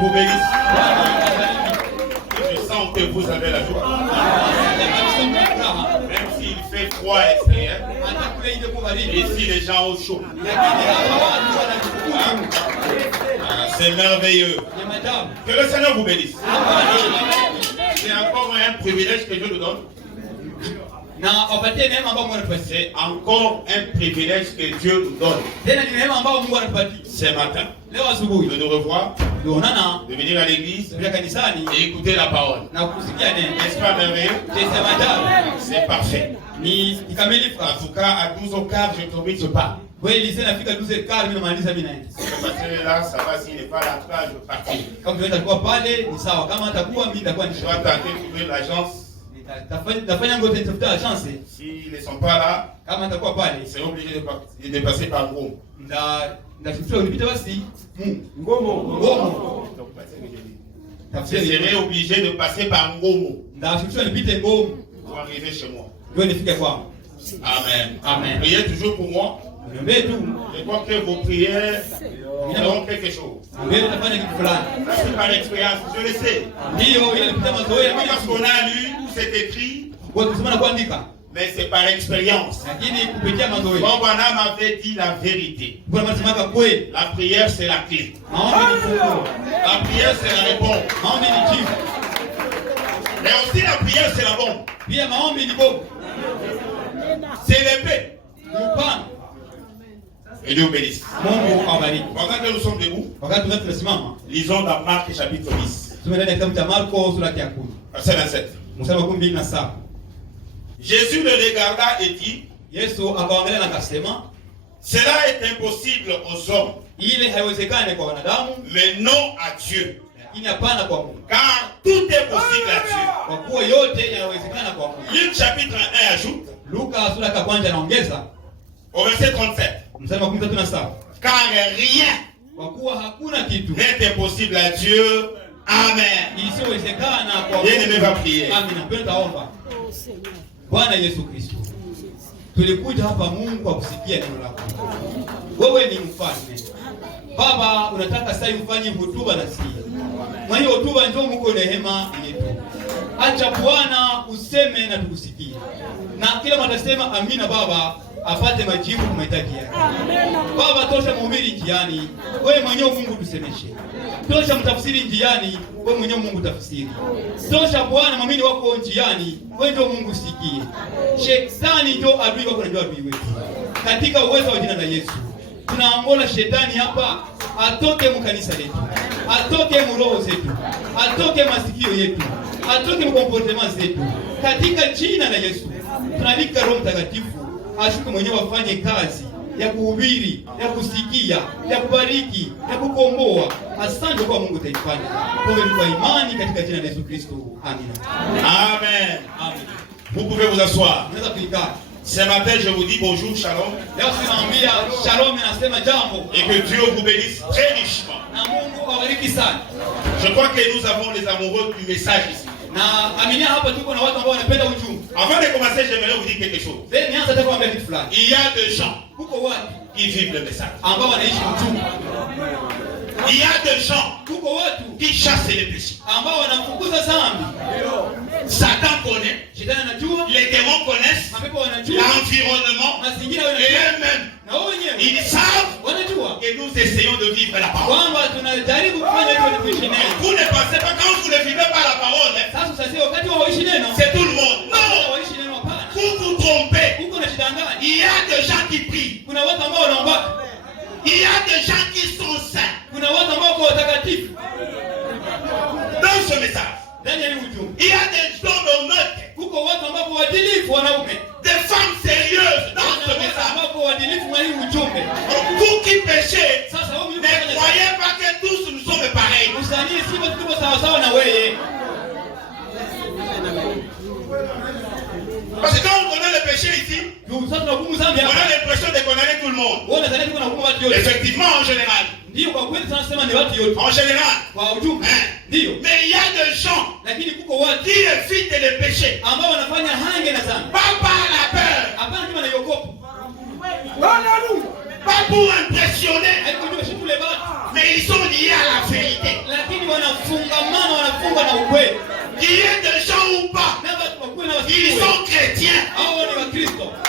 vous bénisse. Je sens que vous avez la joie. Même s'il fait froid à l'extérieur. Ici, les gens ont chaud. C'est merveilleux. Que le Seigneur vous bénisse. C'est encore un privilège que Dieu nous donne. C'est encore un privilège que Dieu nous donne. Ce matin, de nous revoir, de venir à l'église et écouter la parole. N'est-ce pas merveilleux? C'est parfait. En tout cas, à 12h15, je termine ce pas. Parce que là, ça va, s'il n'est pas là, je vais partir. Je dois tenter de trouver l'agence. S'ils ne sont pas là, c'est obligé de passer par Ngom. Je serai obligé de passer par Ngomo pour arriver chez moi. Amen. Amen. Priez toujours pour moi. Je crois que vos prières feront quelque chose. C'est par expérience, je le sais. Parce qu'on a lu où c'est écrit, mais c'est par expérience. Bon, Banam avait dit la vérité. La prière, c'est la clé. La prière, c'est la réponse. Mais aussi la prière, c'est la bombe. C'est l'épée. Et Dieu bénisse. Pendant que nous sommes debout, lisons dans Marc chapitre 10. Verset 27. Jésus le regarda et dit, cela est impossible aux hommes, mais non à Dieu. Car tout est possible à Dieu. Luc chapitre 1 ajoute, au verset 37, car rien n'est impossible à Dieu. Amen. Bien-aimé va prier. Bwana Yesu Kristo, tulikuja hapa Mungu kwa kusikia neno lako. Wewe ni mfalme. Baba, unataka sasa ufanye hotuba na sisi. Kwa hiyo hotuba ndio mko rehema yetu. Acha Bwana useme na tukusikie. Na kila mtu atasema amina Baba, apate majibu kwa mahitaji yake. Baba, tosha mhubiri njiani, wewe mwenyewe Mungu tusemeshe. Tosha mtafsiri njiani, wewe mwenyewe Mungu tafsiri. Tosha Bwana mwamini wako njiani, wewe ndio Mungu sikie. Shetani ndio adui wako, ndio adui wetu. Katika uwezo wa jina la Yesu, tunaambola shetani hapa atoke mkanisa letu. Atoke muroho zetu. Atoke masikio yetu. Atoke mkomportema zetu. Katika jina la Yesu, tunalika Roho Mtakatifu ashuke mwenyewe afanye kazi ya kuhubiri, ya kusikia, ya kubariki, ya kukomboa. Asante kwa Mungu taifanya. Kwa imani katika jina la Yesu Kristo. Amen. Amen. Amen. Vous pouvez vous asseoir. Ce matin, je vous dis bonjour, shalom. Et que Dieu vous bénisse très richement. Je crois que nous avons les amoureux du message ici. Avant de commencer, j'aimerais vous dire quelque chose. Il y a des gens qui vivent le message. Il y a des gens qui chassent les péchés. Satan connaît, les démons connaissent l'environnement et eux-mêmes. Ils savent que nous essayons de vivre la parole. Vous ne pensez pas quand vous ne vivez pas la parole, c'est tout le monde. Non, vous vous trompez. Il y a des gens qui prient. Il y a des gens qui sont saints. Dans ce message, il y a des hommes honnêtes, des femmes sérieuses dans ce message. Vous qui péchez, ne croyez pas que tous nous sommes pareils. Parce que quand on connaît le péché ici, on a l'impression de connaître tout le monde. Effectivement, en général. En général. Mais il y a des gens qui évitent le péché. Pas par la peur. Pas pour impressionner. Mais ils sont liés à la vérité. Qu'il y ait des gens ou pas, ils sont chrétiens.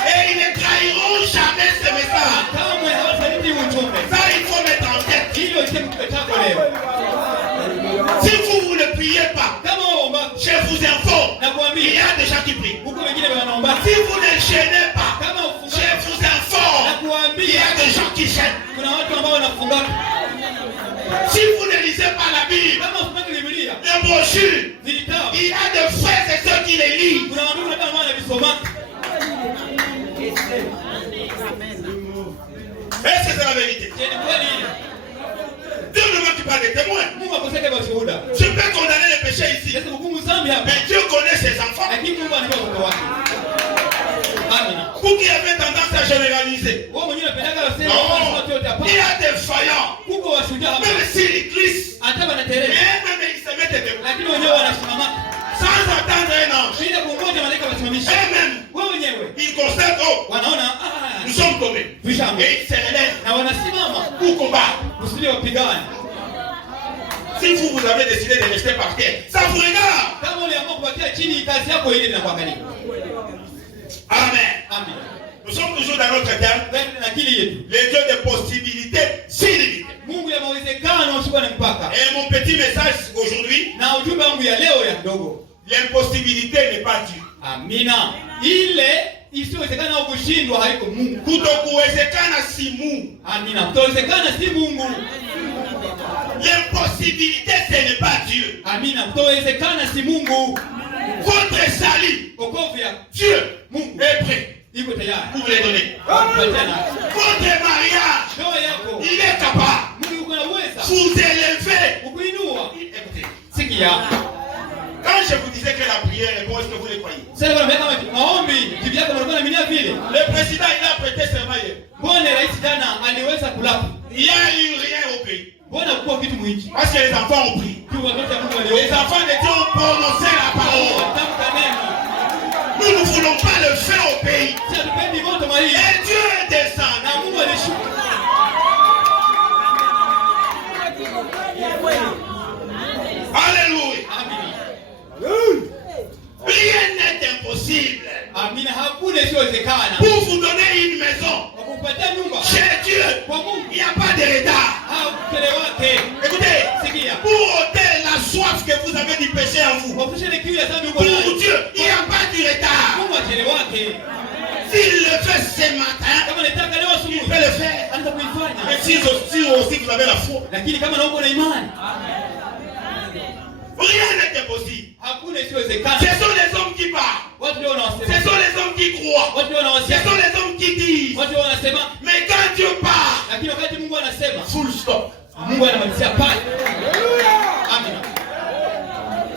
Et ils ne trahiront jamais ce message. Ça, il faut mettre en tête. Si vous ne priez pas, je vous informe, il y a des gens qui prient. Si vous ne gênez pas, je vous informe, il y a des gens qui gênent. Si vous ne lisez pas la Bible, les brochures, il y a des frères et sœurs qui les lisent. Est-ce que c'est la vérité? Dieu ne veut pas des témoins. Je peux condamner les péchés ici. Mais Dieu connaît ses enfants. Vous qui avez tendance à généraliser. Non, il y a des faillants. Même s'ils glissent, même ils se mettent debout. Sans attendre un ange. Et même, ils constatent, oh, nous sommes tombés. Et ils se relèvent pour combattre. Si vous avez décidé de rester par terre, ça vous regarde. Amen. Nous sommes toujours dans notre terme. Les dieux de possibilités sans limite. Et mon petit message aujourd'hui, l'impossibilité n'est pas Dieu. Amina. Kutokuwezekana si Mungu. Amina. Kutowezekana si Mungu. L'impossibilité, ce n'est pas Dieu. Amina. Kutowezekana si Mungu. Votre salut, Dieu est prêt pour vous les donner. Votre mariage, il est capable. Vous élever. Écoutez. Quand je vous disais que la prière est bonne, est-ce que vous le croyez? Le président, il a prêté serment hier. Il n'y a eu rien au pays. Parce que les enfants ont pris. Les enfants de Dieu ont prononcé la parole. Nous ne voulons pas le faire au pays. Et Dieu est descendu. Alléluia. Rien n'est impossible. Pour vous donner une maison, chez Dieu, il n'y a pas de retard. Écoutez, pour ôter la soif que vous avez du péché en vous, pour Dieu, il n'y a pas de retard. S'il le fait ce matin, il peut le faire. Mais si aussi vous avez la foi, rien n'est impossible. Ce sont les hommes qui parlent. Ce sont les hommes qui croient. Ce sont les hommes qui disent. Mais quand Dieu parle, full stop.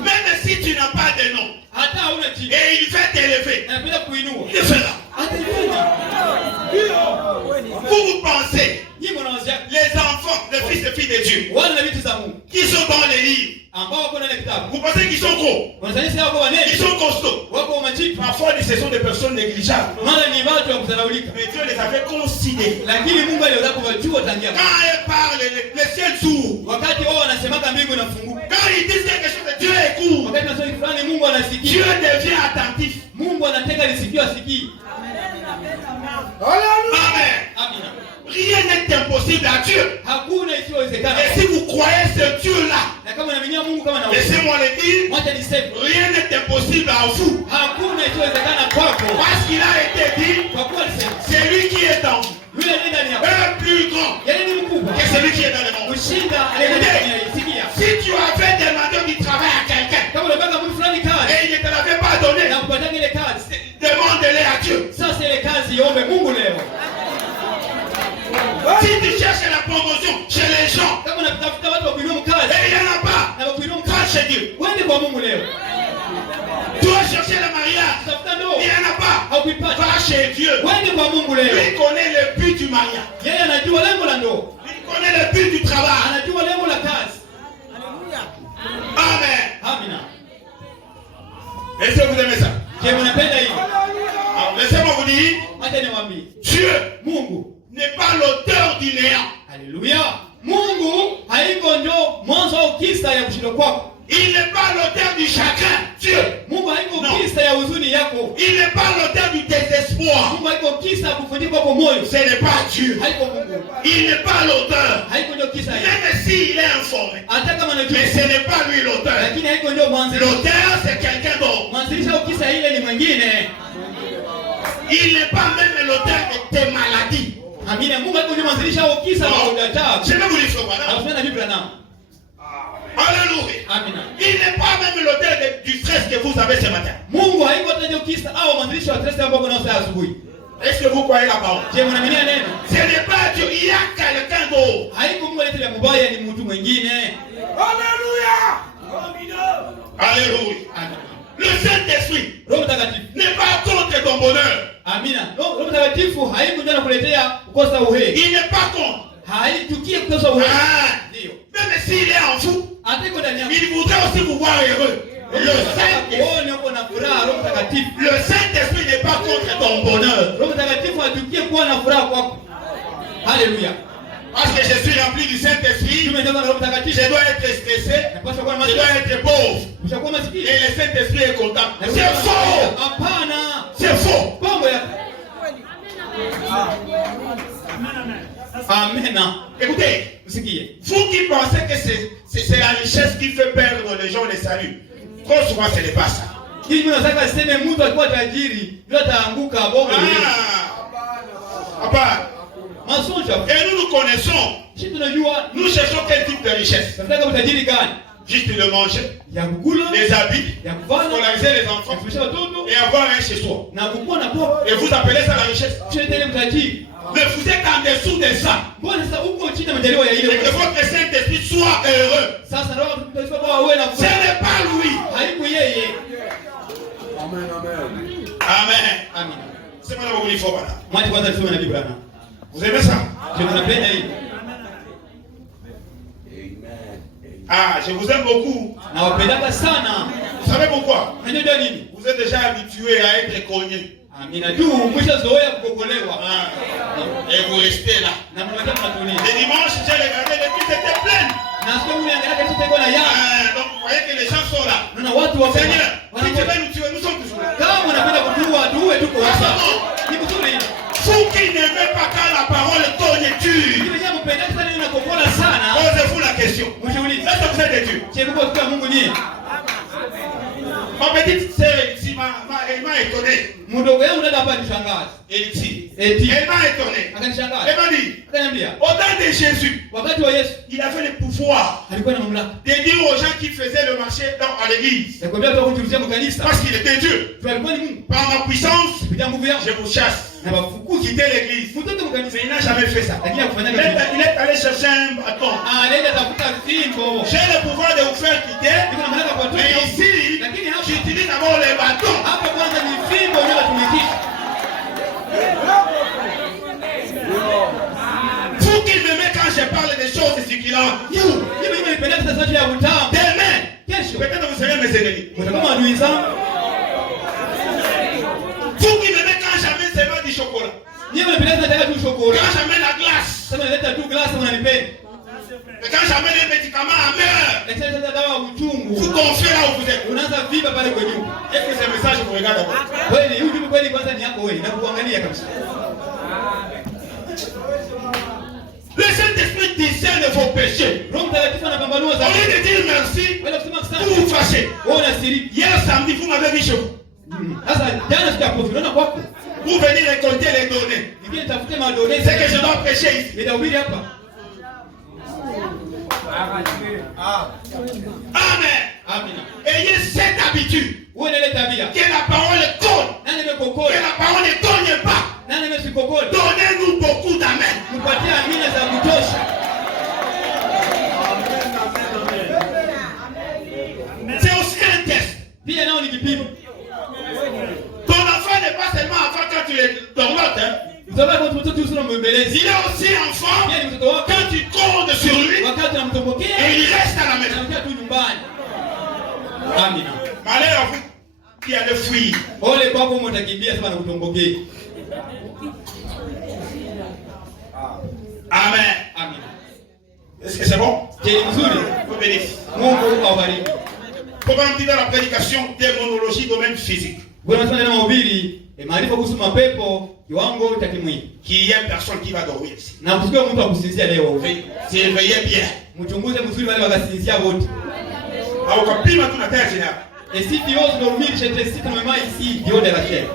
Même si tu n'as pas de nom, et il fait t'élever, il le fera. Vous pensez, les enfants, les fils et filles de Dieu, qui sont dans les livres, vous pensez qu'ils sont gros? Ils sont costauds. Parfois, ce sont des personnes négligeables. Mais Dieu les avait considérés. Quand elle parle, les ciels s'ouvrent. Quand ils disent quelque chose, Dieu écoute. Dieu devient attentif. Amen. Rien n'est impossible à Dieu. Et si vous croyez ce Dieu-là, laissez-moi le dire, rien n'est impossible à vous. Parce qu'il a été dit, c'est lui qui est en vous. Un plus grand que celui qui est dans le monde. Si tu avais demandé du travail à quelqu'un et il ne te l'avait pas donné, demande-le à Dieu. Si tu cherches la promotion chez les gens et il n'y en a pas, va chez Dieu. Tu vas chercher le mariage, il n'y en a pas, va chez Dieu. Lui connaît le but du mariage. Lui connaît le but du travail. Amen. Est-ce que vous aimez ça? Laissez-moi vous dire, Dieu n'est pas l'auteur du néant. Alléluia. Mungu haiko ndio mwanzo au kisa ya kushindwa kwako. Il n'est pas l'auteur chagrin. Dieu. Mungu haiko kisa ya huzuni yako. Il n'est pas l'auteur du désespoir. Mungu haiko kisa ya kuvunjika kwa moyo. Ce n'est pas Dieu. Haiko Mungu. Il n'est pas l'auteur. Haiko ndio kisa yake. Même s'il est informé. Hata kama anajua. Mais ce n'est pas lui l'auteur. Lakini haiko ndio mwanzilishi. L'auteur c'est quelqu'un d'autre. Mwanzilishi wa kisa ile ni mwingine. Il n'est pas même l'auteur de tes maladies. Amina. Mungu haiko ndio mwanzilishi wa kisa wa udata. Je vais vous le faire maintenant. Anasema na Biblia nao. Alléluia. Amina. Il n'est pas même l'auteur du stress que vous avez ce matin. Mungu haiko ndio kisa au mwanzilishi wa stress ambao kuna sasa asubuhi. Est-ce que vous croyez la parole? Je mnaamini neno? Ce n'est pas Dieu, il y a quelqu'un d'autre. Haiko Mungu alete mbaya ni mtu mwingine. Alléluia. Alléluia. Le Saint-Esprit n'est pas contre ton bonheur. Amina. Roho Mtakatifu haiko ndio anakuletea kukosa uhai. Il n'est pas contre. Haitukie kukosa uhai. Ndio. Même s'il est en vous, il voudrait aussi vous voir heureux. Le Saint-Esprit n'est pas contre ton bonheur. Alléluia. Parce que je suis rempli du Saint-Esprit, je dois être stressé, je dois être pauvre. Et le Saint-Esprit est content. C'est faux. C'est faux. Amen. Écoutez, vous qui pensez que c'est la richesse qui fait perdre les gens le salut, trop souvent ce n'est pas ça. Et nous connaissons, nous cherchons quel type de richesse? Juste le manger, les habits, scolariser les enfants et avoir un chez soi. Et vous appelez ça la richesse? Mais vous êtes en dessous de ça. Et que votre Saint-Esprit soit heureux. Ce n'est pas lui. Amen, amen. Amen. C'est moi qui vous faut voilà. Vous aimez ça? Ah, je vous aime beaucoup. Vous savez pourquoi? Vous êtes déjà habitué à être cogné. Et vous restez là. Les dimanches, j'ai regardé, les pistes étaient pleines. Donc vous voyez que les gens sont là. Seigneur, si tu veux nous tuer, nous sommes toujours là. Vous qui n'aimez pas quand la parole tourne tue, posez-vous la question. Est-ce que vous êtes Dieu? Ma petite sœur ici elle m'a étonné. Elle m'a étonné. Elle m'a dit, au temps de Jésus, il avait le pouvoir de dire aux gens qui faisaient le marché à l'église, parce qu'il était Dieu, par ma puissance, je vous chasse. Quitter l'église. Mais il n'a jamais fait ça. Il est allé chercher un bâton. J'ai le pouvoir de vous faire quitter. Mais ici, j'utilise d'abord les bâtons. Vous qui m'aimez quand je parle des choses circulantes, demain, peut-être vous serez mes ennemis. Vous qui m'aimez quand j'amène seulement du chocolat. Quand j'amène la glace. Et quand j'amène les médicaments amers, vous gonflez là où vous êtes. Est-ce que ce message vous regarde d'abord? Le Saint-Esprit discerne vos péchés. Au lieu de dire merci, vous vous fâchez. Hier samedi, vous m'avez dit chez vous. Vous venez récolter les données. C'est que je dois prêcher ici. Amen. Ayez cette habitude. Que la parole compte. Que la parole ne cogne pas. Donnez-nous beaucoup d'amen. C'est aussi un test. Ton enfant n'est pas seulement enfant quand tu es dormote. Il est aussi enfant quand tu comptes sur lui et il reste à la maison. Amen. Malheur à vous qui allez fuir. Amen. Est-ce que c'est bon? Vous bénissez. Faut pas dire dans la prédication démonologie domaine physique. Bwana sana na mahubiri maarifa kuhusu mapepo kiwango cha kimwili. Qu'il y ait personne qui va dormir ici. Na kusikia mtu akusinzia leo. Surveillez bien. Mchunguze mzuri wale wakasinzia wote. Au kapima tu na terre générale. Et si tu oses dormir, je te cite normalement ici, Dieu de la chair.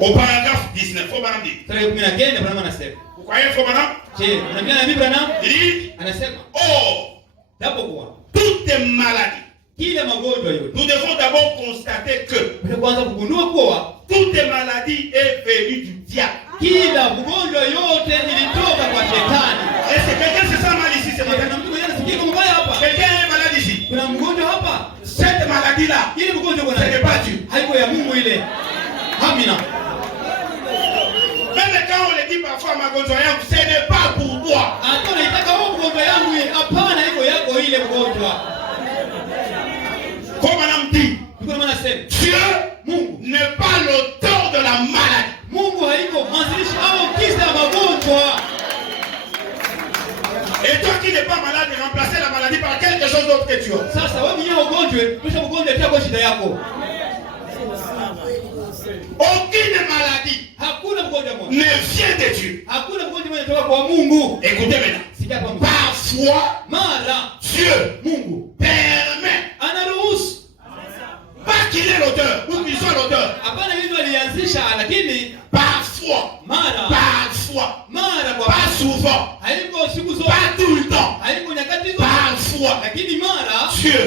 Au paragraphe 19, faut pas dire. Sura ya 19 Bwana anasema. Vous croyez faut pas? Je, unaambia na Biblia na? Il Anasema. Oh, Japokuwa toutes maladies. Kila magonjwa yote. Nous devons d'abord constater que kwanza kugundua kuwa toute maladie est venue du diable. Kila magonjwa yote ilitoka kwa shetani. Est-ce que quelqu'un se sent mal ici ce matin? Kuna mtu mmoja anasikia kama mbaya hapa. Quelqu'un est malade ici? Kuna mgonjwa hapa. Cette maladie là, Ile mgonjwa ce n'est pas Dieu. Haiko ya Mungu ile. Amina. Même quand on le dit parfois magonjwa yangu, ce n'est pas pour toi. Hata unaitaka wewe mgonjwa yangu, hapana, iko yako ile mgonjwa. Comme madame dit, Dieu n'est pas l'auteur de la maladie. Mungu haiko mwanzilishi au kisa magonjwa. Et toi qui n'es pas malade, remplacer la maladie par quelque chose d'autre que tu as. Sasa wewe mwenyewe ugonjwe, kisha ugonjwe itakuwa shida yako. Aucune maladie ne vient de Dieu. Écoutez maintenant. Parfois, Dieu permet. Pas qu'il est l'auteur ou qu'il soit l'auteur. Parfois, pas souvent, pas tout le temps. Parfois, Dieu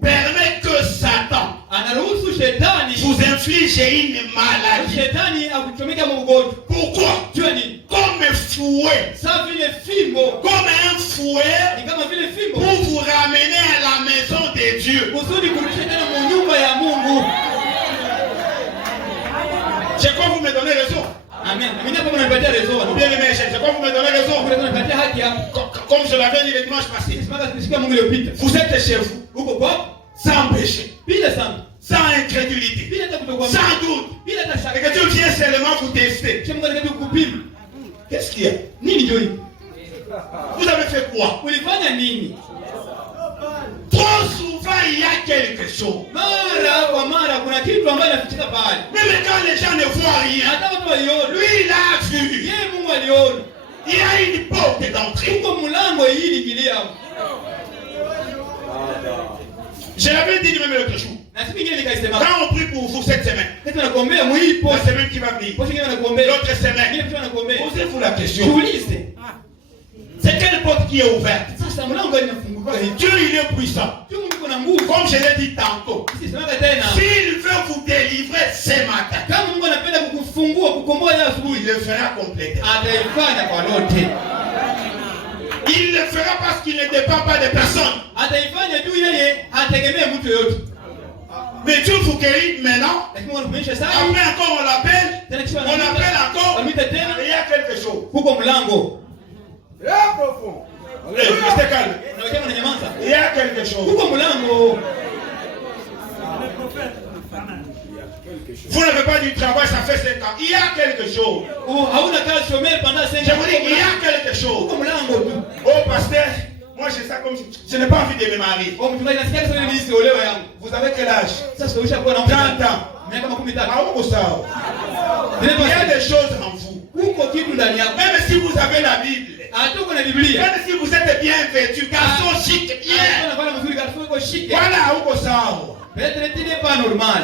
permet que Satan vous inflige une maladie. Pourquoi? Comme un fouet. Comme un fouet pour vous ramener à la maison de Dieu. C'est quoi vous me donnez raison? Amen. Bien aimé, c'est quoi vous me donnez raison? Comme je l'avais dit le dimanche passé. Vous êtes chez vous. Sans péché. Sans incrédulité. Sans doute. Et que Dieu vient seulement vous tester. Qu'est-ce qu'il y a? Vous avez fait quoi? Trop souvent il y a quelque chose. Même quand les gens ne voient rien, lui il a vu. Il y a une porte d'entrée. Je l'avais dit même l'autre jour. Quand on prie pour vous cette semaine, la semaine qui va venir, l'autre semaine, posez-vous la question. C'est quelle porte qui est ouverte? Dieu il est puissant. Comme je l'ai dit tantôt, s'il veut vous délivrer ce matin, il le fera compléter. Il le fera parce qu'il ne dépend pas de personne. Mais Dieu vous guérit maintenant. Après encore on l'appelle. On appelle encore. Il y a quelque chose. Très profond. Restez calme. Il y a quelque chose. Vous n'avez pas du travail, ça fait 5 ans. Il y a quelque chose. Je vous dis, il y a quelque chose. Oh, pasteur, moi j'ai ça comme je n'ai pas envie de me marier. Vous avez quel âge? 30 ans. Il y a des choses en vous. Même si vous avez la Bible, même si vous êtes bien vêtu, garçon chic, bien. Voilà, où ça. Peut-être qu'il n'est pas normal.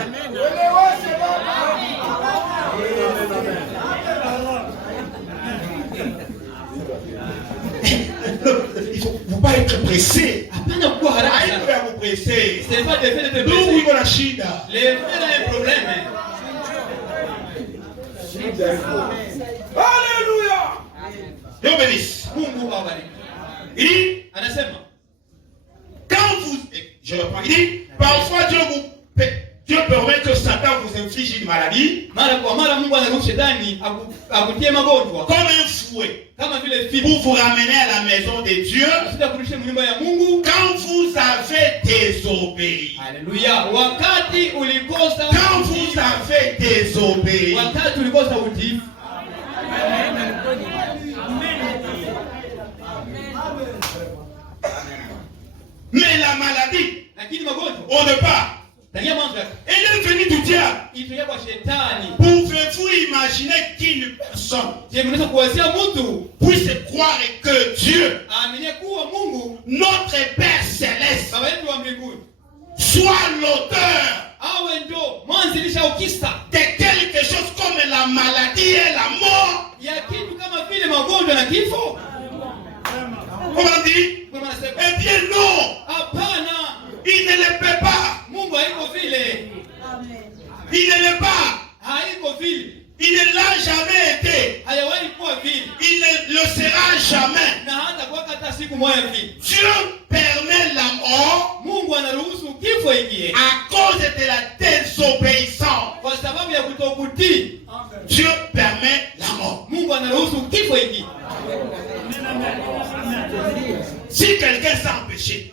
Il faut vous pas être pressé. Pas vous presser. C'est pas le fait d'être pressé. Les frères ont un problème. Alléluia. Dieu bénisse. Il dit, quand vous, je reprends, il dit, parfois Dieu permet que Satan vous inflige une maladie comme un fouet pour vous ramener à la maison de Dieu quand vous avez désobéi. Alléluia. Quand vous avez désobéi. maladie au départ. Elle est venue du diable. Pouvez-vous imaginer qu'une personne puisse croire que Dieu, notre Père Céleste, soit l'auteur de quelque chose comme la maladie et la mort? Comment dit? Eh bien non. Il ne le peut pas. Il ne l'est pas. Il ne l'a jamais été. Il ne le sera jamais. Dieu permet la mort à cause de la désobéissance. Dieu permet la mort. Si quelqu'un s'est empêché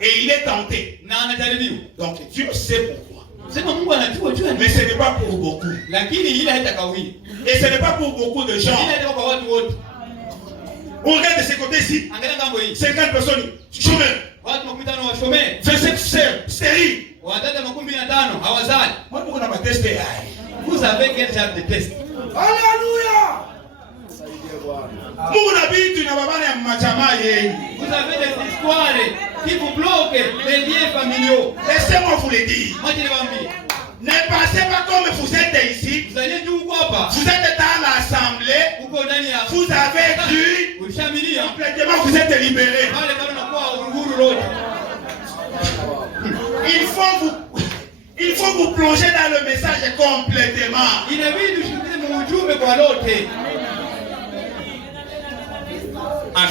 et il est tenté, donc Dieu sait pourquoi. Mais ce n'est pas pour beaucoup. Et ce n'est pas pour beaucoup de gens. On regarde de ce côté-ci, 50 personnes chômeurs, 27 sœurs stériles. Vous avez quel genre de test? Alléluia! Vous avez des histoires qui vous bloquent les liens familiaux. Laissez-moi vous le dire. Ne pensez pas comme vous êtes ici. Vous êtes dans l'assemblée. Vous avez cru. Complètement, vous êtes libérés. Il faut vous plonger dans le message complètement.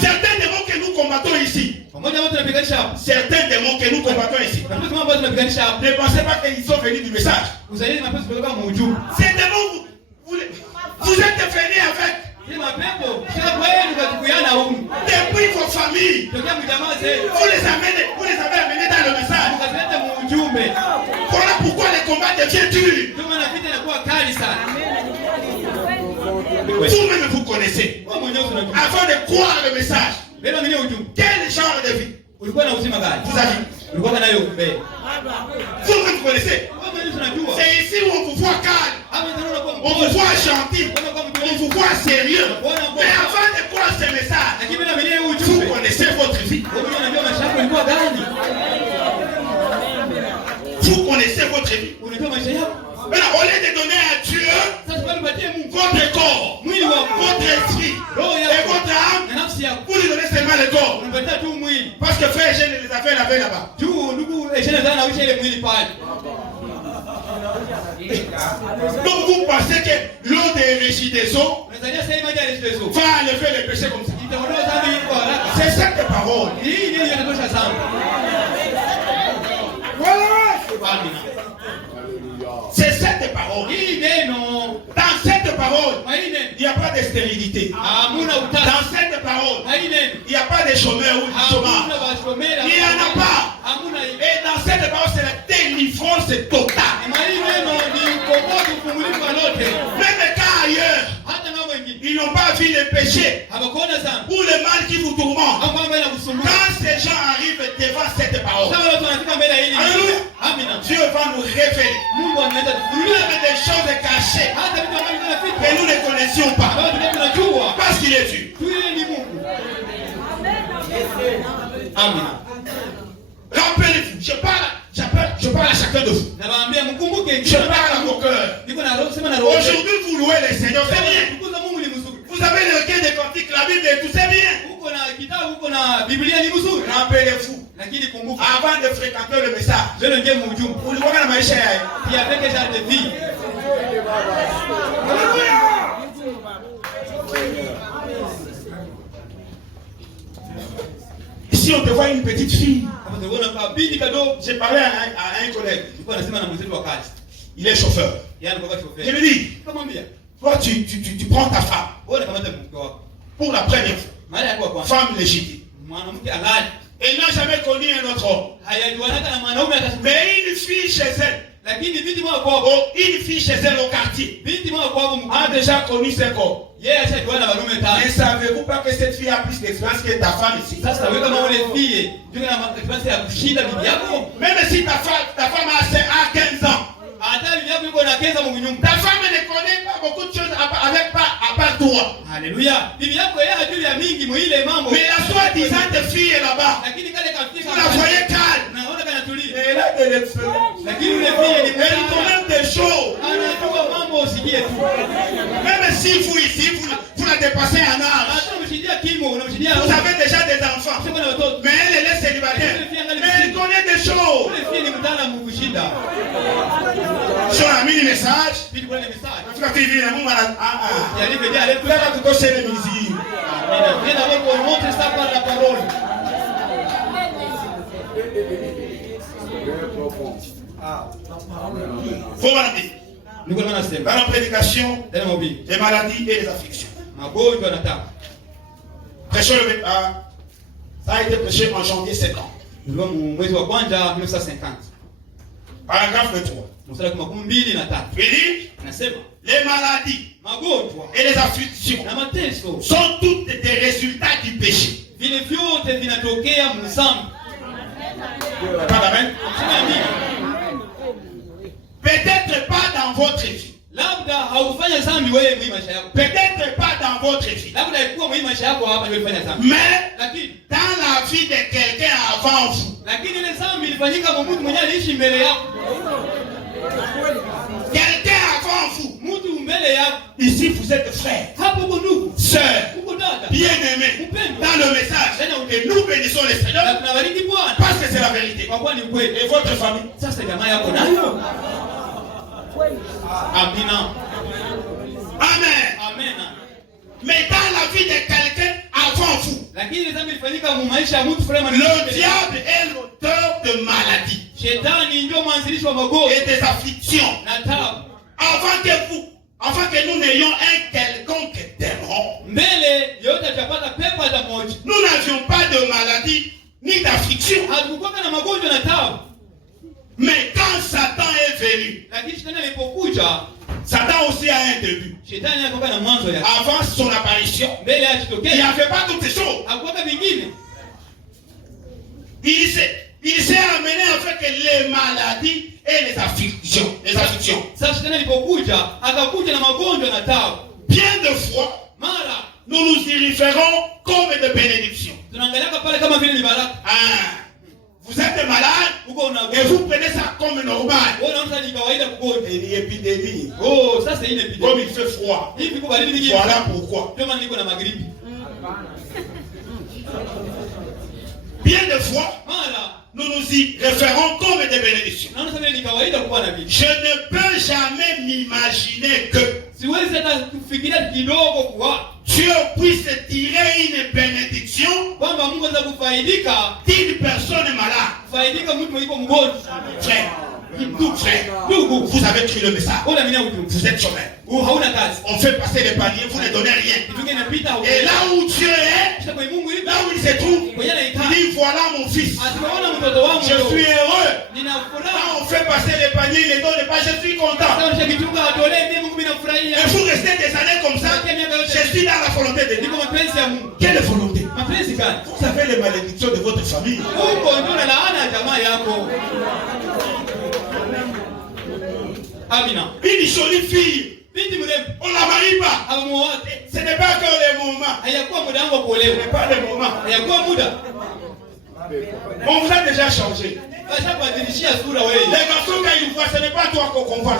Certains démons que nous combattons ici. Certains démons que nous combattons ici. Ne pensez pas qu'ils sont venus du message. Ces démons, vous êtes venus avec. Depuis vos familles. Vous les avez amenés dans le message. Voilà pourquoi les combats deviennent durs. Vous-même vous connaissez. Avant de croire le message, quel genre de vie vous avez? Vous-même vous connaissez. C'est ici où on vous voit calme, on vous voit gentil, on vous voit sérieux. Mais avant de croire ce message, vous connaissez votre vie. Vous connaissez votre vie. Maintenant, au lieu de donner à Dieu votre corps, votre esprit et votre âme, vous lui donnez seulement le corps. Parce que frère Eugène les a fait laver là-bas. Donc vous pensez que l'eau de régis des eaux va enlever les péchés comme ça? C'est cette parole. Voilà. C'est cette parole. Dans cette parole, il n'y a pas de stérilité. Dans cette parole, il n'y a pas de chômeurs ou de chômeurs. Il n'y en a pas. Et dans cette parole, c'est la délivrance totale. Même quand ailleurs, ils n'ont pas vu les péchés ou le mal qui vous tourmente. Quand ces gens arrivent devant cette parole, alléluia, Dieu va nous révéler même des choses cachées que nous ne connaissions pas. Parce qu'il est Dieu. Amen. Rappelez-vous, je parle à chacun de vous. Je parle à vos cœurs. Aujourd'hui, vous louez le Seigneur, c'est bien. Vous avez le recueil des cantiques, la Bible et tout, c'est bien. Rappelez-vous, avant de fréquenter le message, vous le voyez dans ma chair. Il y avait déjà des vies. Ici, on te voit une petite fille. J'ai parlé à un collègue. Il est chauffeur. Je lui dis, toi, tu prends ta femme pour la première fois. Femme légitime. Elle n'a jamais connu un autre homme. Mais une fille chez elle. Une fille chez elle au quartier a déjà connu ses corps. Mais savez-vous savez-vous pas que cette fille a plus d'expérience que ta femme ici? Sasa wewe kama ule fille, ndio na experience ya kushinda bibi yako. Même si ta femme a 15 ans. Hata bibi yako yuko na 15 ans mnyumba. Ta femme ne connaît pas beaucoup de choses à part toi. Alléluia. Bibi yako yeye hajui ya mingi mwile mambo. Mais la soi-disant fille est là-bas. Lakini kale kafika. Vous la voyez calme. Naona kana tulia. Elle a de l'expérience. Lakini ule fille ni elle connaît des choses. Anajua mambo usikie tu. Même si vous ici vous la dépassez en âge. Hata umeshidia kimo, unamshidia. Vous avez déjà des enfants. Mais elle est célibataire. Mais elle connaît des choses. Ule fille ni mtaalamu kushinda. Sur la mini message. Puis tu vois les messages. Tu vas te dire mon Il arrive déjà aller tout là tu dois chez les musiques. Viens d'abord qu'on montre ça par la parole. Faut voir dans la prédication, les maladies et les afflictions. Prêchons le ça a été prêché en janvier 7 ans. Paragraphe 23. Il dit, les maladies et les afflictions sont toutes des résultats du péché. Pas d'amen. Peut-être pas dans votre vie. Peut-être pas dans votre vie. Mais dans la vie de quelqu'un avant vous. Quelqu'un avant vous. Ici vous êtes frères, sœurs, bien-aimés. Dans le message, et nous bénissons les Seigneurs parce que c'est la vérité. Et votre famille. Amen. Amen. Mais dans la vie de quelqu'un avant vous, le diable est l'auteur de maladies et des afflictions. Avant que nous n'ayons un quelconque démon, nous n'avions pas de maladie ni d'affliction. Mais quand Satan est venu, Satan aussi a un début. Avant son apparition, il n'y avait pas toutes ces choses. Il s'est amené avec les maladies et les afflictions. Bien de fois, nous nous y référons comme de bénédictions. Vous êtes malade et vous prenez ça comme normal. Une épidémie. Oh, ça c'est une épidémie. Comme il fait froid. Voilà pourquoi. Bien de fois, nous nous y référons comme des bénédictions. Je ne peux jamais m'imaginer que Dieu puisse tirer une bénédiction d'une personne malade. Frère, vous avez cru le message. Vous êtes chômeur. On fait passer les paniers, vous ne donnez rien. Et là où Dieu est, là où il se trouve, il dit voilà mon fils. Je suis heureux. Quand on fait passer les paniers, il ne donne pas, je suis content. Et vous restez des années comme ça. Je suis dans la volonté de Dieu. Quelle volonté? Vous avez les malédictions de votre famille. Amina. Une jolie fille. On ne la marie pas. Ce n'est pas que le moment. Ce n'est pas le moment. On vous a déjà changé. Les garçons, quand ils voient, ce n'est pas toi qu'on comprend.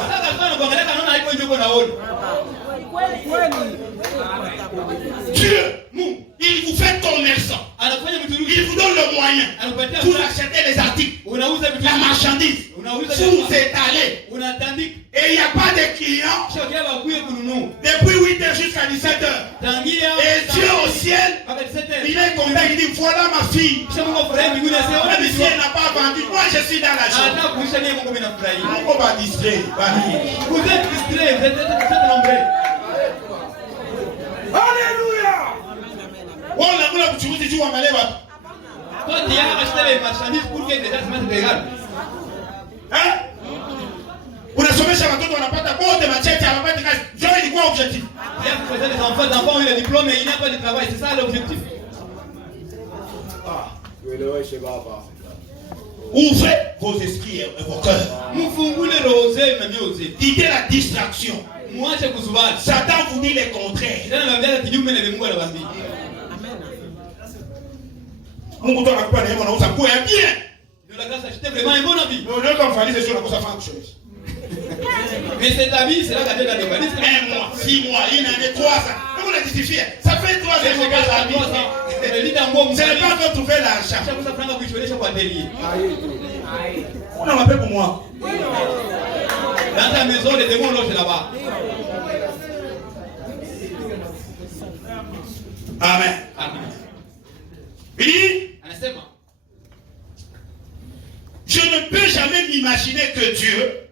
Dieu, il vous fait commerçant. Il vous donne le moyen pour acheter les articles, la marchandise, vous étalez. Et il n'y a pas de clients depuis 8h jusqu'à 17h. Et Dieu au ciel, il est content, il dit voilà ma fille. Même si elle n'a pas vendu, moi je suis dans la joie. On va distraire. Vous êtes distrait, vous êtes nombreux. Alléluia. Toi tu as acheté les marchandises pour que les gens se mettent. Hein? Unasomesha watoto wanapata bote machete hawapati kazi. Ndio ilikuwa objectif. Les enfants ont eu le diplôme et il n'y a pas de travail, c'est ça l'objectif. Ouvrez vos esprits et vos cœurs. Quittez la distraction. Satan vous dit le contraire. Mungu tu anakupa neema na unauza nguo ya bien. De la grâce acheter vraiment un bon habit. Ndio kama mfanyise sio nakosa function. Mais cet habit, c'est là que Dieu a dévalé. 1 mois, 6 mois, 1 année, 3 ans. Comment la justifier? Ça fait 3 ans que je gagne habit. C'est pas que trouver l'argent. Ça prend que je pour atelier. On a m'appelle pour moi. Dans ta maison, les démons logent là-bas. Amen. Amen. Oui. Je ne peux jamais m'imaginer que Dieu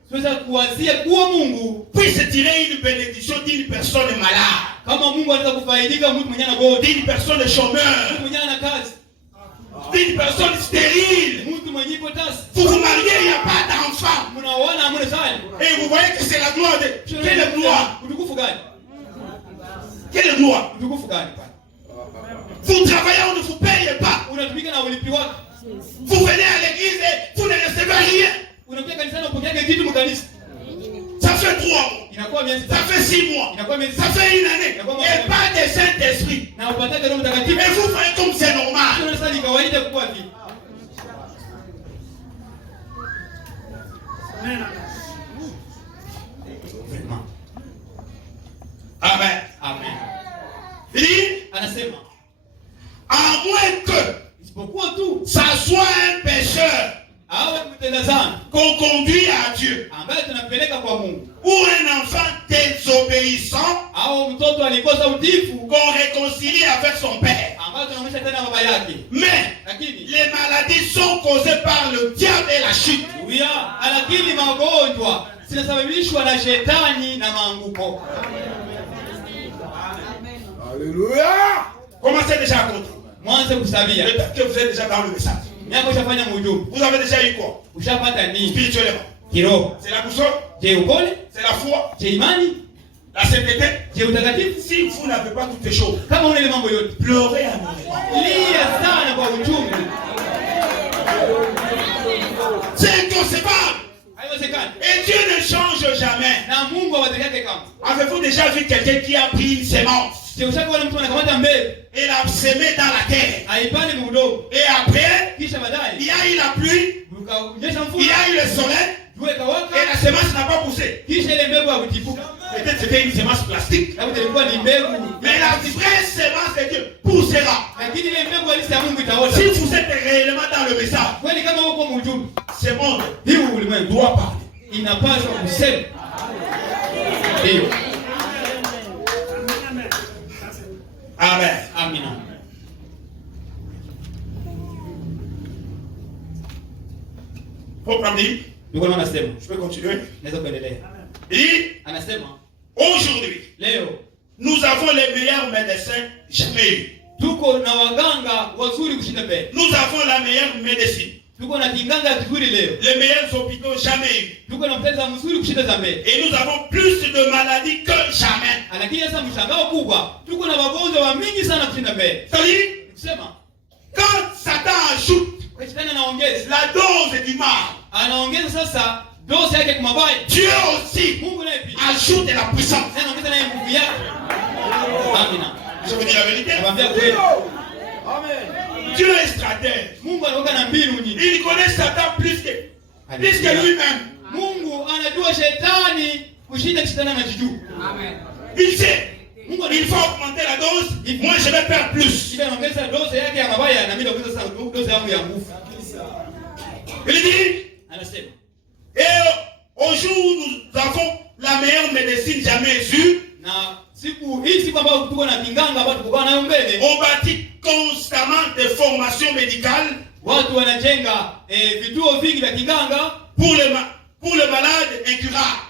puisse tirer une bénédiction d'une personne malade, d'une personne chômeur, d'une personne stérile. Vous vous mariez, il n'y a pas d'enfant. Et vous voyez que c'est la gloire de... Quelle gloire? Quelle gloire? Vous travaillez, on ne vous paye pas. Vous venez à l'église et vous ne recevez rien. Ça fait 3 mois. Ça fait 6 mois. Ça fait 1 année. Et pas de Saint-Esprit. Mais vous voyez comme c'est normal. Amen. Amen. Il dit, à moins que ça soit un pécheur qu'on conduit à Dieu, ou un enfant désobéissant qu'on réconcilie avec son père. Mais les maladies sont causées par le diable et la chute. Alléluia. Commencez déjà à compter. Peut-être que vous êtes déjà dans le message. Vous avez déjà eu quoi? Spirituellement. C'est la boussole. C'est la foi. La sainteté. Si vous n'avez pas toutes les choses, pleurez à nous. C'est inconcevable. Et Dieu ne change jamais. Avez-vous déjà vu quelqu'un qui a pris une semence et l'a semé dans la terre? Et après, il y a eu la pluie, il y a eu le soleil, et la semence n'a pas poussé. Peut-être c'était une semence plastique. Mais la vraie semence de Dieu poussera. Si vous êtes réellement dans le message, ce monde doit parler. Il n'a pas de sel. Amen. Amen. Faut prendre. Je peux continuer. Et aujourd'hui, nous avons les meilleurs médecins jamais eu. Nous avons la meilleure médecine. Les meilleurs hôpitaux jamais eu. Et nous avons plus de maladies que jamais. C'est-à-dire, quand Satan ajoute la dose du mal, Dieu aussi ajoute la puissance. Je vous dis la vérité. Amen. Dieu est stratège. Il connaît Satan plus que lui-même. Il sait. Il faut augmenter la dose. Moi je vais faire plus. Il dit. Et au jour où nous avons la meilleure médecine jamais eue, on bâtit constamment des formations médicales pour le malade incurable.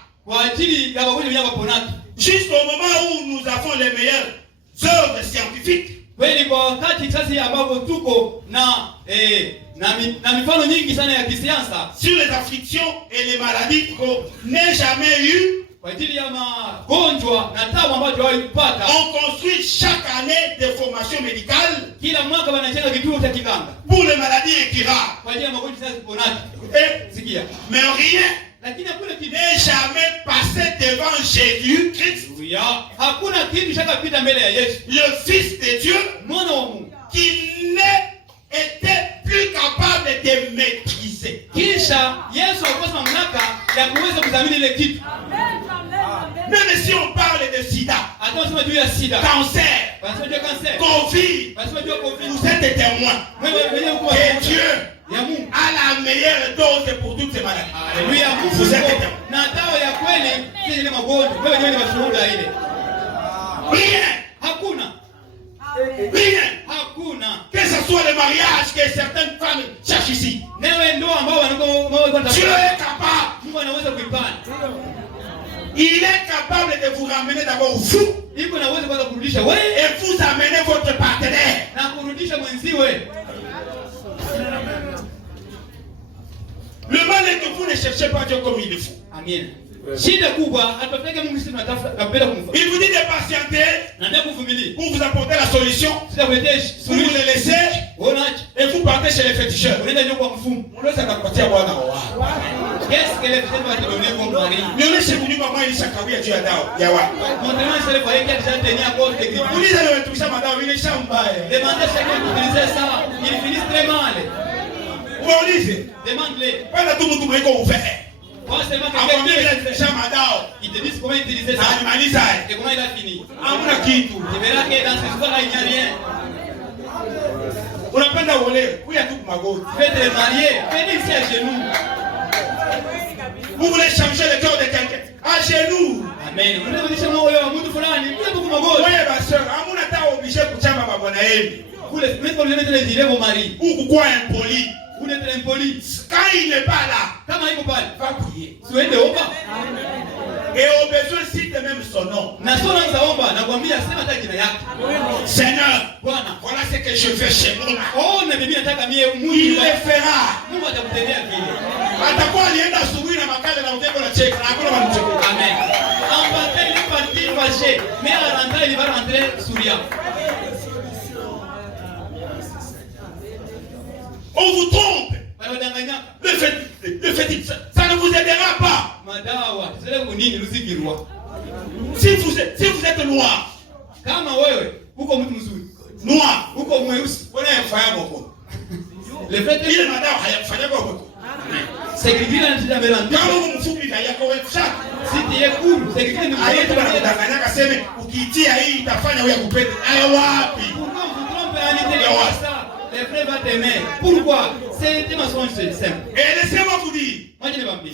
Jusqu'au moment où nous avons les meilleures œuvres scientifiques. Na mifano nyingi sana ya kisiasa sur les afflictions et les maladies qu'on n'a jamais eu. Kwa ajili ya magonjwa na tabu ambayo tuwahi kupata. On construit chaque année des formations médicales. Kila mwaka wanajenga kituo cha kiganga. Pour les maladies incurables. Kwa ajili ya magonjwa sasa kuponana. Sikia. Mais rien. Lakini hakuna kitu n'est jamais passé devant Jésus-Christ. Oui, hakuna kitu chakapita mbele ya Yesu. Le Fils de Dieu. Mwana wa Mungu. Qui n'était plus capable de maîtriser. Kisha Yesu alikosa mamlaka ya kuweza kudhamini ile kitu. Même si on parle de sida, cancer, Covid, vous êtes témoins que Dieu a la meilleure dose pour toutes ces maladies. Alléluia. Vous êtes témoins. Rien. Que ce soit le mariage que certaines femmes cherchent ici. Dieu est capable. Il est capable de vous ramener d'abord vous et vous amener votre partenaire. Le mal est que vous ne cherchez pas Dieu comme il le faut. Amen. Il vous dit de patienter pour vous apporter la solution. Vous le laissez et vous partez chez les féticheurs. Qu'est-ce que les féticheurs vont te donner comme mari? Demandez chacun d'utiliser ça. Ils finissent très mal. Demande-les. Pas seulement il te dit comment utiliser ça et comment il a fini. Tu verras que dans ce histoire-là, il n'y a rien. Faites les mariés, venez ici à genoux. Vous voulez changer le cœur de quelqu'un à genoux. Amen. Vous les mettez les idées vos maris. Ou pourquoi impoli? Vous êtes impoli. Quand il n'est pas là, va prier. Et au besoin, cite même son nom. Seigneur, voilà ce que je fais chez moi. Il le fera. Amen. En bataille, il va partir fâché. Mais à la rentrée, il va rentrer souriant. On vous trompe. Le fait, ça ne vous aidera pas. Si vous êtes noir, noir, le fait il est madame, c'est que Dieu n'a jamais rendu. Si tu es cool, c'est que Dieu n'a jamais rendu. Les frères vont t'aimer. Pourquoi? C'est un mensonge simple. Et laissez-moi vous dire,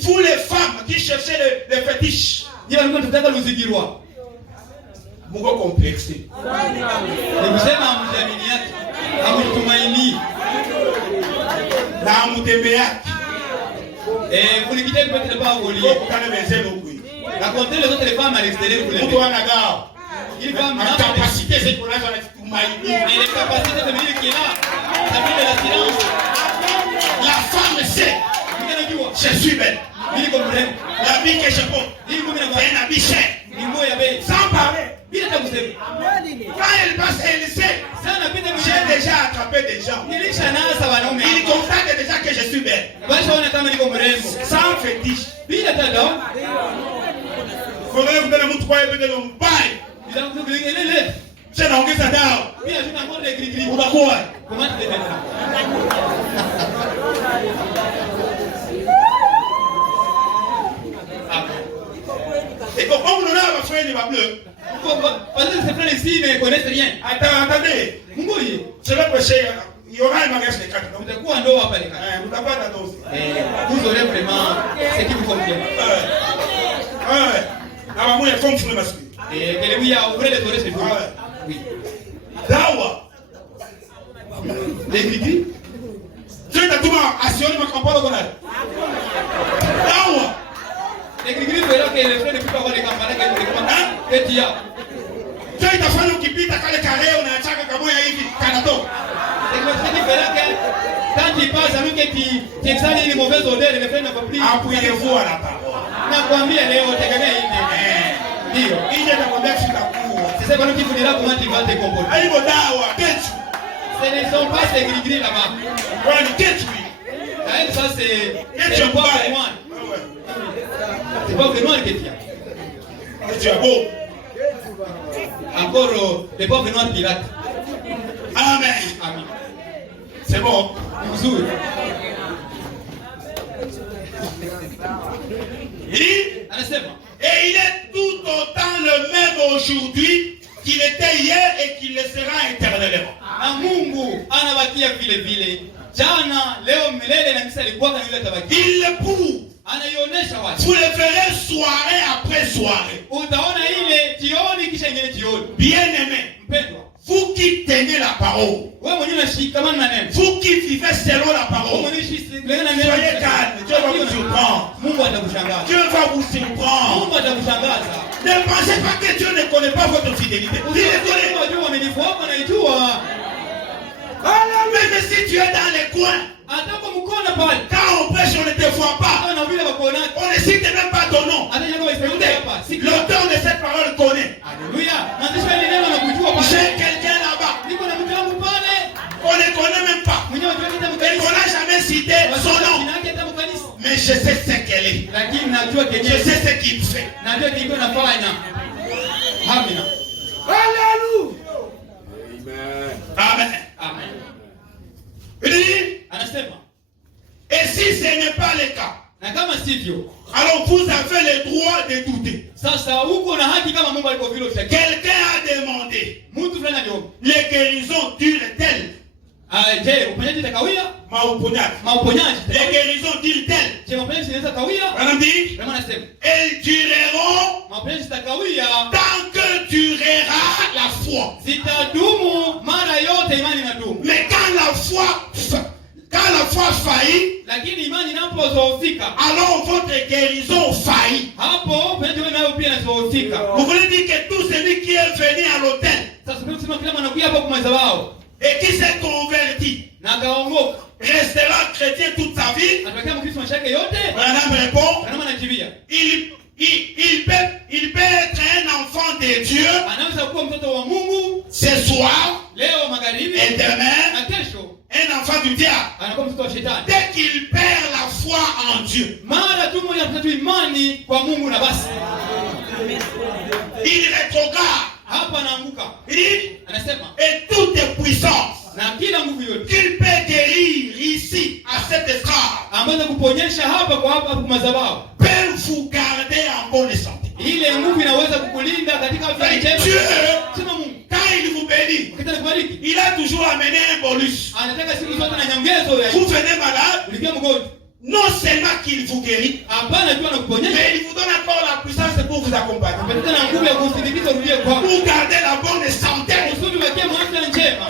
vous les femmes qui cherchez les fétiches, vous complexez. Et vous ne quittez peut-être pas vos liens. Racontez les autres femmes à l'extérieur. Il va ma capacité, c'est pour la mais les capacités de venir qui est là, ça vient de la silence. La femme sait, je suis belle. L'habit que je porte, c'est un habit cher. Sans parler. Quand elle passe, elle sait. J'ai déjà attrapé des gens. Il constate déjà que je suis belle. Sans fétiche. Faudrait vous donner mon trois et peut-être mon bail. C'est dans que ça dort. On va quoi? Comment tu fais ça? Et comment vous donnez à votre frère, il va bleu? Parce que ces frères ici ne connaissent rien. Attendez. Je vais prêcher. Il y aura un magasin de cartes. Vous n'avez pas de dose. Vous aurez vraiment ce qui vous convient. Ah, moi, il faut me faire ma suite. Et que lui a ouvert les oreilles, c'est tout. Oui. Dawa. L'écriture. Dieu t'a tout assuré ma campagne au Ghana. Dawa. L'écriture fera que les frères ne puissent pas avoir les campagnes que tu as. Dieu t'a fallu qu'il pite à le carré, on a un chaka kamoya hivi, kanato. L'écriture fera que quand Quand tu passes alors que tu exhales une mauvaise odeur, le frère n'a pas pris. Appuyez-vous à la parole. Nakwambia leo tegemea hivi. Ndio. Il est dans le cours. C'est ça qu'on dit là comment tu vas te comporter. Aïe dawa, qu'est-ce? Ce ne sont pas ces gris-gris là-bas. Voilà, qu'est-ce? Ça c'est le pauvre noir. C'est pas vraiment le Kétia. Tu as beau. Encore le pauvre noir pirate. Amen. Amen. C'est bon. Mzuri. Et il est tout autant le même aujourd'hui qu'il était hier et qu'il le sera éternellement. Na Mungu anabakia vile vile. Jana, leo, milele na misa alikuwa kana yule tabaki. Il le prouve. Anaionesha watu. Vous le verrez soirée après soirée. Utaona ile jioni kisha ingine jioni. Bien-aimé, Mpendwa, vous qui tenez la parole, wewe mwenyewe unashikamana na neno. vous qui vivez selon la parole, Soyez calme, Dieu va vous surprendre. Mungu atakushangaza. Dieu va vous surprendre. Mungu atakushangaza. Ne pensez pas que Dieu ne connaît pas votre fidélité. Il le connaît. Unajua uaminifu wako naijua. Même si tu es dans les coins, Atako mkono pale. quand on prêche, on ne te voit pas. Ana vile wakuona. On ne cite même pas ton nom. L'auteur de cette parole connaît. Alléluia. Nazisha ile neno na kujua pale. J'ai quelqu'un là-bas. Niko na mtu wangu pale. On ne connaît même pas. Mwenyewe unajua kita Et mkanisa. on n'a jamais cité son nom. Mais je sais ce qu'elle est. Lakini najua Je kenyewe. sais ce qu'il fait. Najua kiko nafanya. Amina. Alléluia. Amen. Amen. Il dit, Anasema. et si ce n'est pas le cas, Na kama sivyo, alors vous avez le droit de douter. sasa uko na haki kama Mungu alivyovile ushaki. Quelqu'un a demandé, Mtu fulani aliomba. les guérisons durent-elles? Je, uponyaji utakawia? Mauponyaji. Les guérisons durent-elles? Je, mauponyaji zinaweza kawia? Madame dit, Kama nasema. elles dureront Mauponyaji zitakawia tant que durera la foi. zitadumu mara yote imani inadumu. Mais quand la foi faillit, Lakini imani inapozoofika, alors votre guérison faillit. hapo uponyaji wewe nayo pia inazoofika. Vous voulez dire que tout celui qui est venu à l'hôtel Sasa tunasema kila mwana kuja hapo kwa mweza wao et qui s'est converti na kaongoka restera chrétien toute sa vie. atabakia mkristo maisha yake yote. Madame répond, Kama anajibia. il peut être un enfant de Dieu Anaweza kuwa mtoto wa Mungu ce soir leo magharibi et demain na kesho un enfant du diable. anakuwa mtoto wa shetani. Dès qu'il perd la foi en Dieu, Mara tu mmoja anapata imani kwa Mungu na basi il rétrograde. hapa anaanguka. Il dit, Anasema et toute puissance na kila nguvu yote qu'il peut guérir ici à cette estrade ambayo kuponyesha hapa kwa madhabahu, peut vous garder en bonne santé. ile nguvu inaweza kukulinda katika afya njema. Dieu, Sema Mungu quand il vous bénit, ukitaka kubariki, il a toujours amené un bonus. anataka siku zote na nyongezo ya Vous venez malade, ulikia mgonjwa, non seulement qu'il vous guérit, hapana tu anakuponyesha, mais il vous donne encore la puissance pour vous accompagner. unapata na nguvu ya kusindikiza urudie kwako, Pour garder la bonne santé. kusudi ubakie afya njema.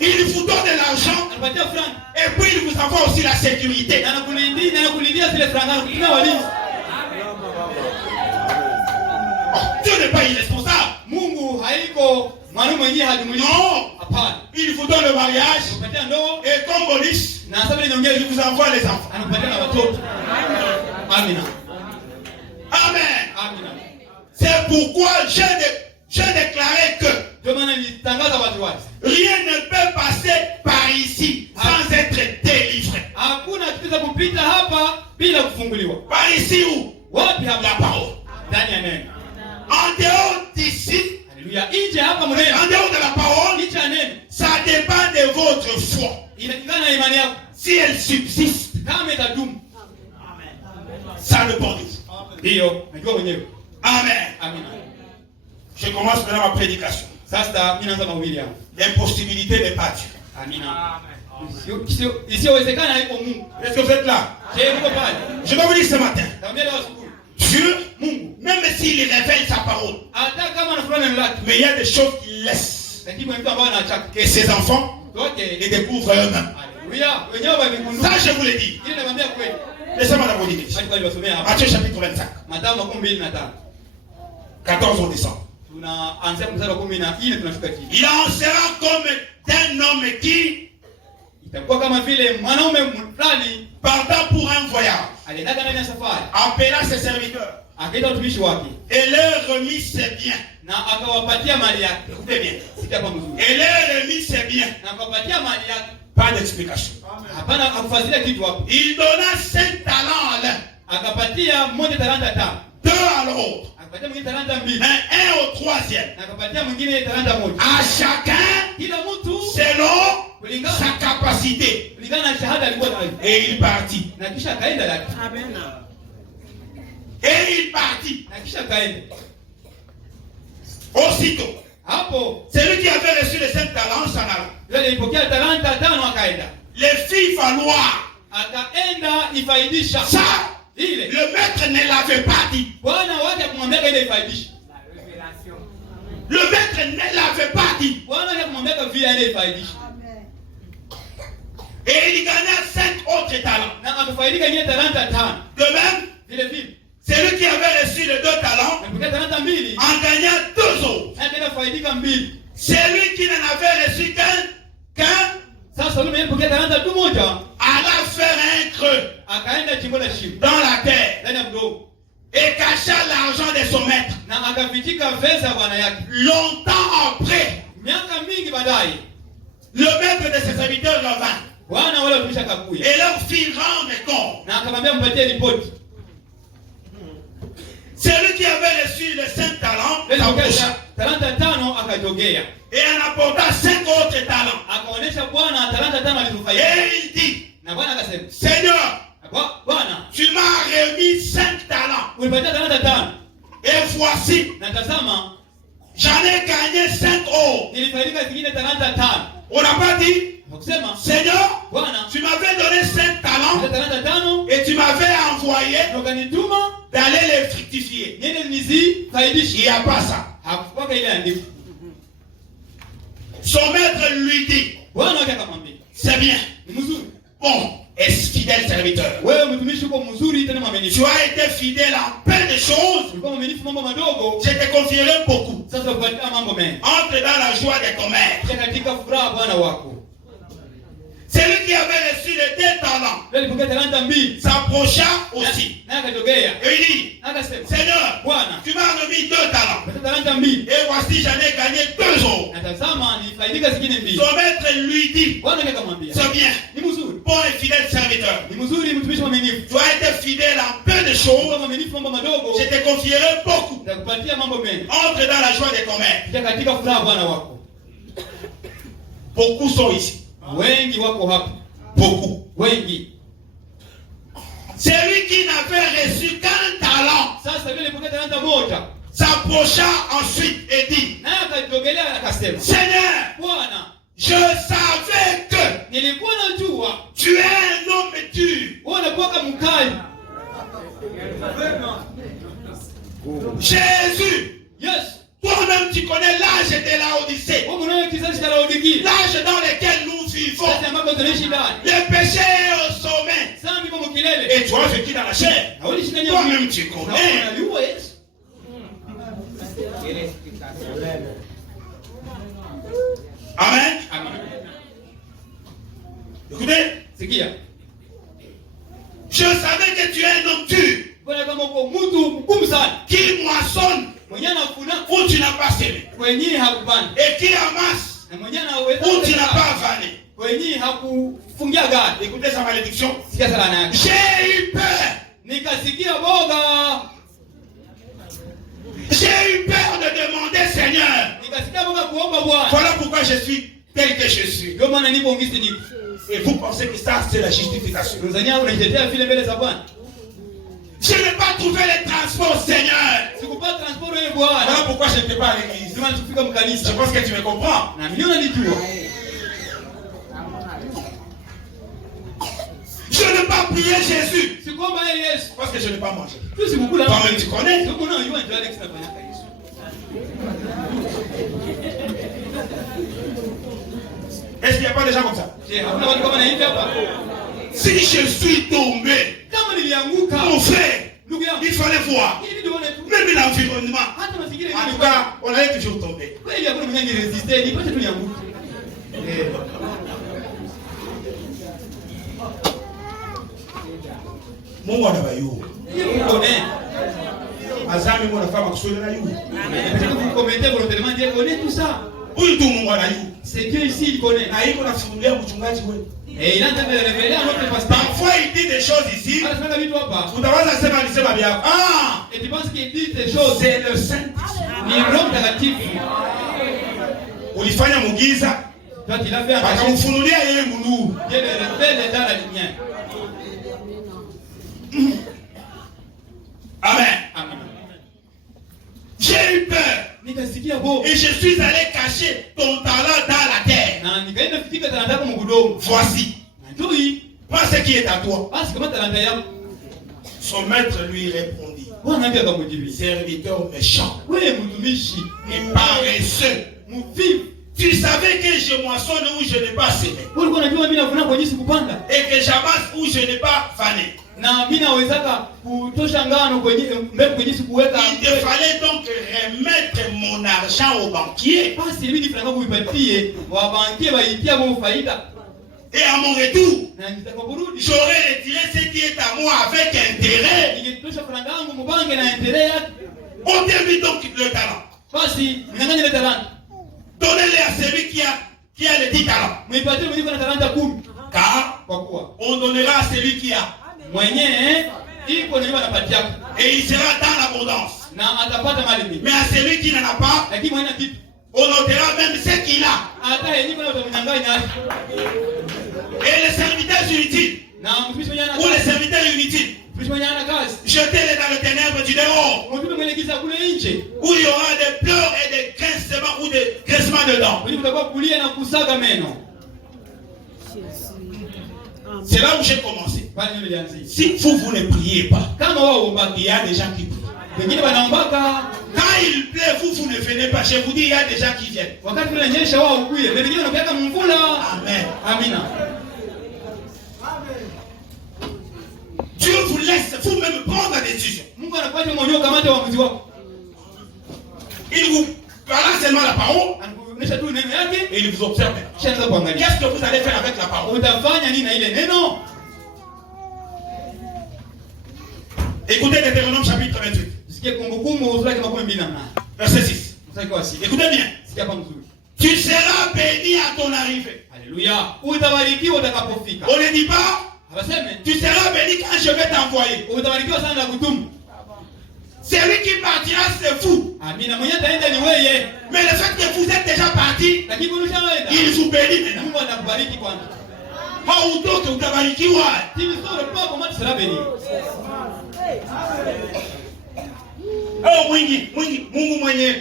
Il vous donne de l'argent Anapatia franga et puis il vous envoie aussi la sécurité. na anakulindia zile franga, kutumia walinzi. Dieu n'est pas irresponsable. Mungu haiko mwanaume mwenyewe hajumuliki. Non. Hapana. Il vous donne le mariage Anakupatia ndoa et comme bonus, na sababu ile nyongeza il vous envoie les enfants. anakupatia na watoto. Amina. Amen. Amina. C'est pourquoi j'ai déclaré que Ndio maana nilitangaza watu wazi. rien ne peut passer par ici sans être délivré. Hakuna kitu cha kupita hapa bila kufunguliwa. Par ici où? Wapi hapa? La parole. Ndani ya neno. En dehors d'ici, Haleluya. Nje hapa mneno. en dehors de la parole, Nje ya neno. ça dépend de votre foi. Inalingana na imani yako. Si elle subsiste, Kama itadumu. ça dépend de vous. Ndio, najua mwenyewe. Amen. Amina. Je commence maintenant ma prédication. Sasa mimi naanza mahubiri yangu. L'impossibilité n'est pas Dieu. Amina. Isiyowezekana haiko Mungu. Est-ce que vous êtes là? Je uko pale. Je dois vous dire ce matin, Naambia leo asubuhi. Dieu, Mungu même s'il révèle sa parole, hata kama anafanya neno lake, mais il y a des choses qu'il laisse, lakini kuna vitu ambavyo anaacha que ses enfants wote. les découvrent eux-mêmes. Haleluya. Wenyewe wamegundua. Ça, je vous l'ai dit. Ile naambia kweli. Laissez-moi la vous dire. Bali kwa niwasomea hapa. Matthieu chapitre 25, Mathayo 25. 14 au 17. Tunaanzia mstari wa 14 tunashuka chini. Il en sera comme d'un homme qui Itakuwa kama vile mwanaume fulani partant pour un voyage, alienda ndani ya safari, appela ses serviteurs, akaita watumishi wake, et leur remit ses biens. Na akawapatia mali yake. Écoutez bien. Sikia kwa mzuri. Et leur remit ses biens. Na akawapatia mali yake. Pas d'explication. Hapana akufasilia kitu hapo. Il donna 5 talents à l'un. Akapatia mmoja talanta 5. 2 à l'autre. Akapatia mwingine talanta 2. Un au troisième. Na akapatia mwingine talanta 1. À chacun, kila mtu selon sa capacité. Kulingana na shahada alikuwa nayo. Et il partit. Na kisha akaenda yake. Amen. Et il partit. Na kisha akaenda. Aussitôt. Hapo celui qui avait reçu les 5 talents s'en alla. Yule alipokea talanta 5 akaenda. Les filles valoir. Akaenda ifaidisha. Ça, ile le maître ne l'avait pas dit. Bwana wake akamwambia ile ifaidisha. La révélation. Le maître ne l'avait pas dit. Bwana wake akamwambia vile ile ifaidisha. Et il gagna 5 autres talents. Na akafaidika ile talanta 5. De même, vile vile celui qui avait reçu les 2 talents en gagna 2 autres. Celui qui n'en avait reçu qu'un alla faire un creux dans la terre et cacha l'argent de son maître. Longtemps après, le maître de ses serviteurs revint et leur fit rendre compte. Celui qui avait reçu les 5 talents s'approcha et en apporta 5 autres talents. Et il dit, Seigneur, tu m'as remis 5 talents. Et voici, j'en ai gagné 5 autres. On n'a pas dit, Seigneur, tu m'avais donné 5 talents et tu m'avais envoyé d'aller les fructifier. Il n'y a pas ça. Son maître lui dit, c'est bien. Bon, est-ce fidèle serviteur? Tu as été fidèle en plein de choses. Je te confierai beaucoup. Entre dans la joie de ton maître. Celui qui avait reçu les 2 talents s'approcha aussi. Et il dit, Seigneur, tu m'as remis 2 talents. Et voici, j'en ai gagné 2 autres. Son maître lui dit, c'est bien, bon et fidèle serviteur. Tu as été fidèle en peu de choses. Je te confierai beaucoup. Entre dans la joie de ton maître. Beaucoup sont ici. Beaucoup. Celui qui n'avait reçu qu'un talent s'approcha ensuite et dit, Seigneur, je savais que tu es un homme dur. Jésus, toi-même tu connais l'âge de la Odyssée. L'âge dans lequel nous vivons. Le péché est au sommet. Et toi, vécu dans la chair. Toi-même tu connais. Amen. Écoutez. Je savais que tu es un homme dur. Qui moissonne où tu n'as pas semé. Et qui amasse où tu n'as pas avané. Écoutez sa malédiction. J'ai eu peur. J'ai eu peur de demander, Seigneur. Voilà pourquoi je suis tel que je suis. Et vous pensez que ça c'est la justification. Je n'ai pas trouvé les transports, Seigneur. Voilà pourquoi je n'étais pas à l'église. Je pense que tu me comprends. Je n'ai pas prié Jésus. Parce que je n'ai pas mangé. Toi-même tu connais. Est-ce qu'il n'y a pas de gens comme ça? Si je suis tombé, mon frère, il fallait voir. Même l'environnement. En tout cas, on allait toujours tomber. Mungu anabayu. Connaît. Azami mwana fama kusudi na yu. Peut-être que vous commettez volontairement Dieu connaît tout ça. Huyu tu Mungu anayu. C'est Dieu ici, il connaît. Na iko nafunulia mchungaji wewe. Et il a entendu révéler à notre pasteur. Parfois il dit des choses ici. Anasema vitu hapa. Utawaza sema alisema bien. Ah! Et tu penses qu'il dit des choses. C'est le Saint. Ni Roho Mtakatifu. Ulifanya mugiza. Toi tu l'as fait en cachette. Akamfunulia yeye munuru. Dieu le révèle dans la lumière. Amen. Amen. J'ai eu peur. Nikasikia bo. Et je suis allé cacher ton talent dans la terre. Na nikaenda kufika talanta yako mgudomo. Voici. Njoo. Pas ce qui est à toi. Basi kama talanta yako. Son maître lui répondit. Bwana ndiye akamjibu. Serviteur méchant. Wewe mtumishi Et paresseux. Mvivu. Tu savais que je moissonne où je n'ai pas semé. Ulikuwa unajua mimi navuna kwa jinsi kupanda. Et que j'amasse où je n'ai pas fané. Na mimi nawezaka kutosha ngano kwenye mbegu kwenye jinsi kuweka. Il te fallait donc remettre mon argent au banquier. Basi ilibidi franga kuipatie wa bankier waitia kwa faida. Et à mon retour, Na nitakaporudi j'aurais retiré ce qui est à moi avec intérêt. ningetosha franga yangu mubange na intérêt yake. On termine donc le talent. Basi mnyang'anye ile talanta. Donnez-les à celui qui a les 10 talents. Mwipatie mwenye kuna talanta 10. Car Kwa kuwa on donnera à celui qui a. mwenye iko na anapatia Et il sera dans l'abondance. na atapata mali mingi. Mais à celui qui n'en a pas, Lakini mwenye kitu on notera même ce qu'il a. hata yeye kuna utamnyang'anya. Et les serviteurs inutiles, Na mtumishi mwenye ana ou les serviteurs inutiles, mtumishi mwenye ana kazi. jetez-les dans le ténèbre du dehors, Mtumishi mwenye giza kule nje. où il y aura des pleurs et des grincements ou des grincements dedans. Mwenye kutakuwa kulia na kusaga meno. C'est là où j'ai commencé. Bali nilianzia. Si vous ne priez pas, Kama wao omba il y a des gens qui prient. wengine wanaombaka Quand il plaît, vous ne venez pas. Je vous dis, il y a des gens qui viennent. wakati unanyesha wao ukuye. Wengine wanapeleka mvula. Amen. Amina. Dieu vous laisse vous-même prendre la décision. Mungu anakuacha mwenyewe ukamate uamuzi wako. Il vous balance seulement la parole Anakuonyesha tu neno yake. et il vous observe. Kisha anaanza kuangalia. Qu'est-ce que vous allez faire avec la parole? Utafanya nini na ile neno? Écoutez Deutéronome chapitre 28, Sikia Kumbukumbu sura ya 28. verset 6. Mstari wa 6. Écoutez bien. Sikia hapa mzuri. Tu seras béni à ton arrivée. Alléluia. Utabarikiwa utakapofika. On ne dit pas, Abaseme, tu seras béni quand je vais t'envoyer. utabarikiwa sana na kutumu. Celui qui partira, c'est vous. Amina. Mwenye taenda ni wewe. Mais le fait que vous êtes déjà parti, Lakini ulishaenda. il vous bénit maintenant. Mungu anakubariki kwanza. Hautoke utabarikiwa. Timi sura kwa kama tsara beni. Oh Mungu mwenye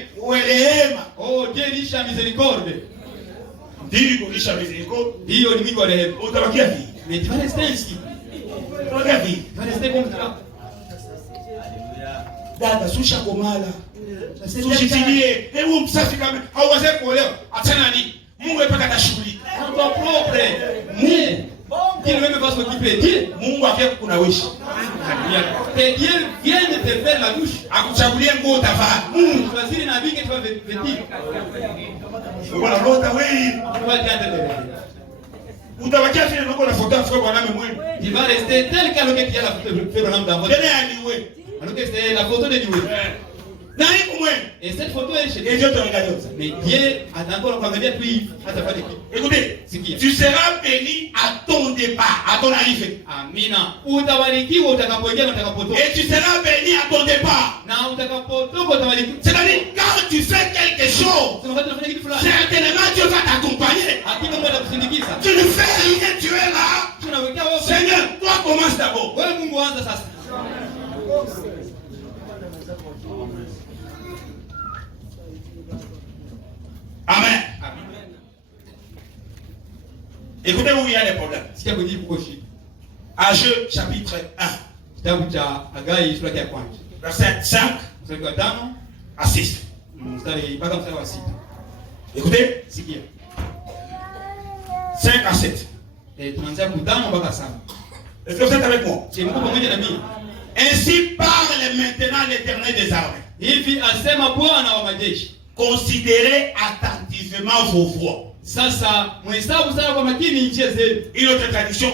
rehema. Oh, Dieu lisha miséricorde. Ndili kulisha miséricorde. Ndio ni Mungu wa rehema. Utabakia vipi? Mais tu vas rester ainsi. Utabakia vipi? Tu vas rester comme ça. Dada susha komala. Sushikilie. Hebu msafi kama hauweze kuolewa. Achana nini? Mungu epaka tashughuli. En toi propre. Dieu. Dieu même va s'occuper. Dieu. Mungu akiye kunawishi. Que Dieu vienne te faire la douche. Akuchagulie nguo utavaa. Choisir na vie que tu vas vêtir. Bwana lota wewe. Tu vas garder le rêve. Utabakia vile nako na foto afro bwana mwenu. Tu vas rester tel que le qui a la photo de l'homme dans votre. Tena aliwe. Alors que c'est la photo de Dieu. Na iko mwenu. Et cette photo est chez Et Dieu. Dieu te regarde ça. Mais Dieu a encore kuangalia tu hivi hata pale kitu. Écoutez, tu seras béni à ton départ, à ton arrivée. Amina. Utabarikiwa utakapoingia na utakapotoka. Et tu seras béni à ton départ. Na utakapotoka utabarikiwa. C'est-à-dire, quand tu fais quelque chose, Tunafanya tunafanya kitu fulani. certainement Dieu va t'accompagner. Hakika Mungu atakusindikiza. Tu ne fais rien, tu es là. Tunawekea wewe. Seigneur, toi commence d'abord. Wewe Mungu anza sasa. Amen. Écoutez où il y a des problèmes. Sikia kwenye kuko shida. Ageux chapitre 1, Kitabu cha Hagai sura ya kwanza. verset 5 Mstari wa 5 à 6. mstari mpaka mstari wa 6. Écoutez, Sikia. 5 à 7. Tunaanzia kutano mpaka 7. Est-ce que vous êtes avec moi? Je Mungu pamoja na mimi. Ainsi parle maintenant l'Éternel des armées. Hivi asema Bwana wa majeshi. Considérez attentivement vos voies. Sasa mhesabu sana kwa makini njia zenu. Une autre traduction,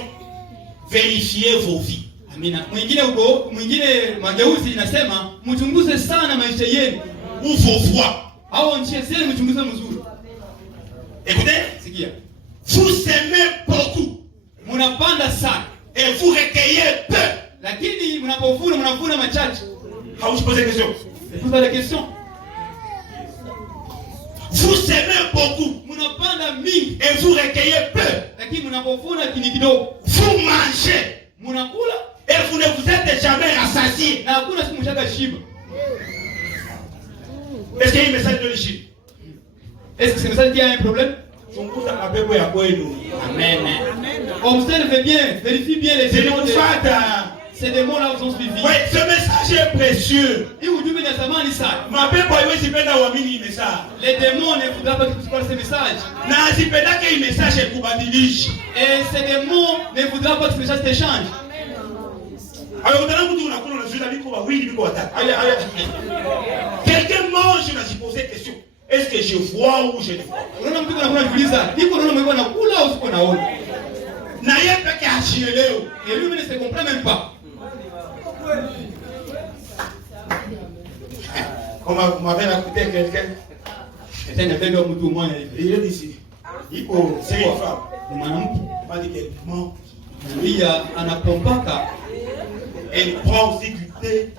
vérifiez vos vies. Mwingine mageuzi inasema mchunguze sana maisha yenu. Ou vos voies. Au njia zenu mchunguze mzuri. Écoutez, sikia. Vous semez beaucoup. Mnapanda sana et vous recueillez peu. Lakini mnapovuna mnavuna machache. Vous posez question. Pose la question. Vous semez beaucoup. Mnapanda mingi et vous recueillez peu. Lakini mnapovuna kidogo. Vous mangez. Mnakula et vous ne vous êtes jamais rassasié. Na hakuna siku mshaka shiba. Est-ce qu'il y a un message de l'Égypte? Est-ce que c'est message qui a un problème? Amen. Observe bien, vérifie bien les éléments. Ces démons-là vous ont suivi. Oui, ce message est précieux. Les démons ne voudraient pas que tu parles ce message. Et ces démons ne voudraient pas que ce message t'échange. Quelqu'un mange, il a posé question. Est-ce que je vois ou je ne vois? Et lui ne se comprend même pas. On m'avait raconté quelqu'un. Il est ici. Il faut, c'est une femme. Il m'a dit qu'elle ment. Elle prend aussi du thé.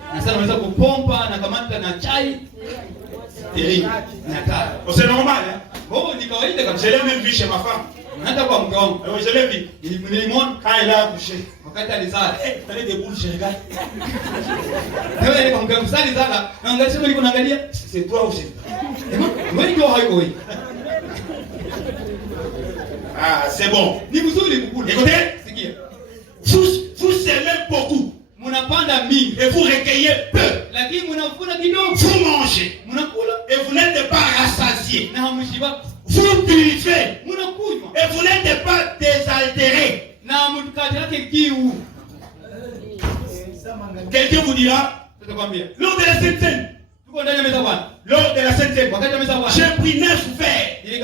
C'est normal, hein? Je l'ai même vu chez ma femme. Je l'ai vu. Quand elle a accouché. Elle fallait des boules, je regarde. C'est toi ou c'est toi? Ah, c'est bon. Écoutez, vous semez beaucoup. Et vous recueillez peu. Vous mangez. Et vous n'êtes pas rassasié. Vous buvez. Et vous n'êtes pas désaltéré. Quelqu'un vous dira, lors de la Sainte Seine, j'ai pris 9 verres. Il était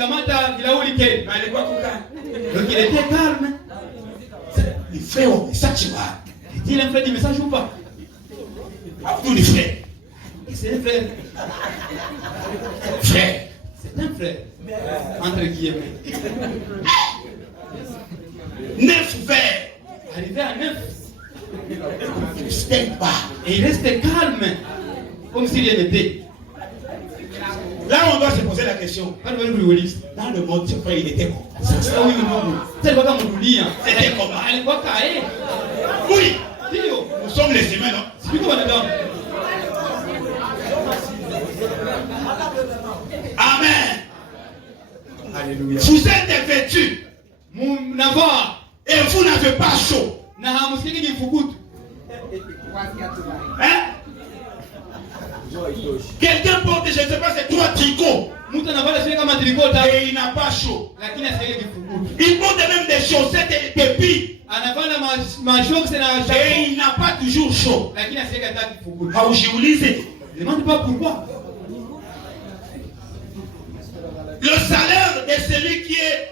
calme. Les frères, ça tu vois. Il a fait du message ou pas? Tous les frères. C'est un frère. Frère. C'est un frère. Entre guillemets. 9 verres. Arrivé à 9. C'était pas. Et il restait calme. Comme s'il y était. Là, on doit se poser la question. Dans le monde, ce frère, il était comment? C'était comment? Oui. Nous sommes les humains, non? Amen. Alléluia. Vous êtes vêtus. Et vous n'avez pas chaud. Hein? Quelqu'un porte, je ne sais pas, c'est 3 tricots. Et il n'a pas chaud. Il porte même des chaussettes et des billes. Et il n'a pas toujours chaud. Demande pas pourquoi. Le salaire de celui qui est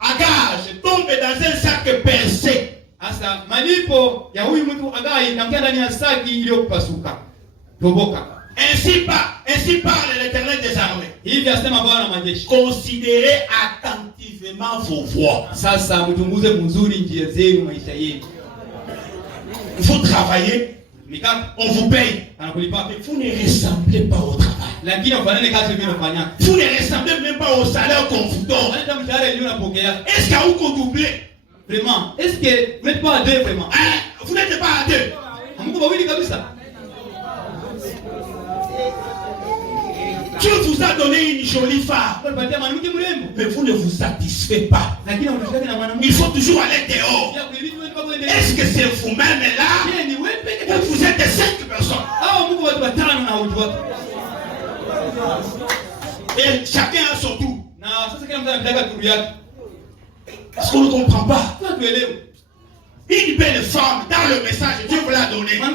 à gage tombe dans un sac percé. Asa malipo ya huyu mtu agai inaingia ndani ya saki iliyopasuka. Toboka. Ainsi parle l'Éternel des armées. Hivi asema Bwana majeshi. Considérez attentivement vos voies. Sasa mchunguze mzuri njia zenu, maisha yenu. Vous travaillez, on vous paye. Anakulipa. Vous ne ressemblez pas au travail. Lakini ufanane kazi vile unafanya. Vous ne ressemblez même pas au salaire qu'on vous donne. Hata mshahara yenu unapokea. Est-ce qu'il y a où qu'on double? Vraiment. Est-ce que vous n'êtes pas à deux vraiment? Hein? Vous n'êtes pas à deux. Hamko wawili kabisa. Dieu vous a donné une jolie femme. Mais vous ne vous satisfaites pas. Il faut toujours aller dehors. Est-ce que c'est vous-même là? Ou vous êtes 5 personnes? Et chacun a son tour. Est-ce qu'on ne comprend pas? Une belle femme dans le message, Dieu vous l'a donné. Mais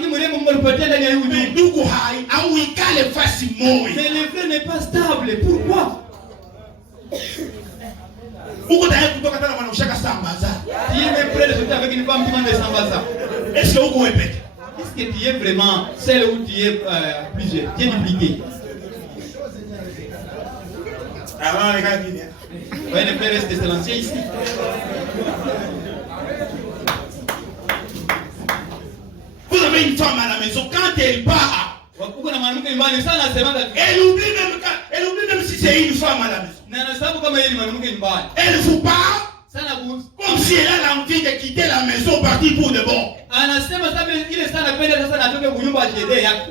le frère n'est pas stable. Pourquoi? Pourquoi d'ailleurs tu dois avec une femme qui m'a des sambaza? Et Est-ce que vous répétez? Est-ce que tu es vraiment celle où tu es plusieurs? Tu es dupliqué. Alors, les gars, viens. Vous voyez, les frères restent silencieux ici. Vous avez une femme à la maison, quand elle part, elle oublie même si c'est une femme à la maison. Elle vous parle comme si elle a l'envie de quitter la maison, partir pour de bon.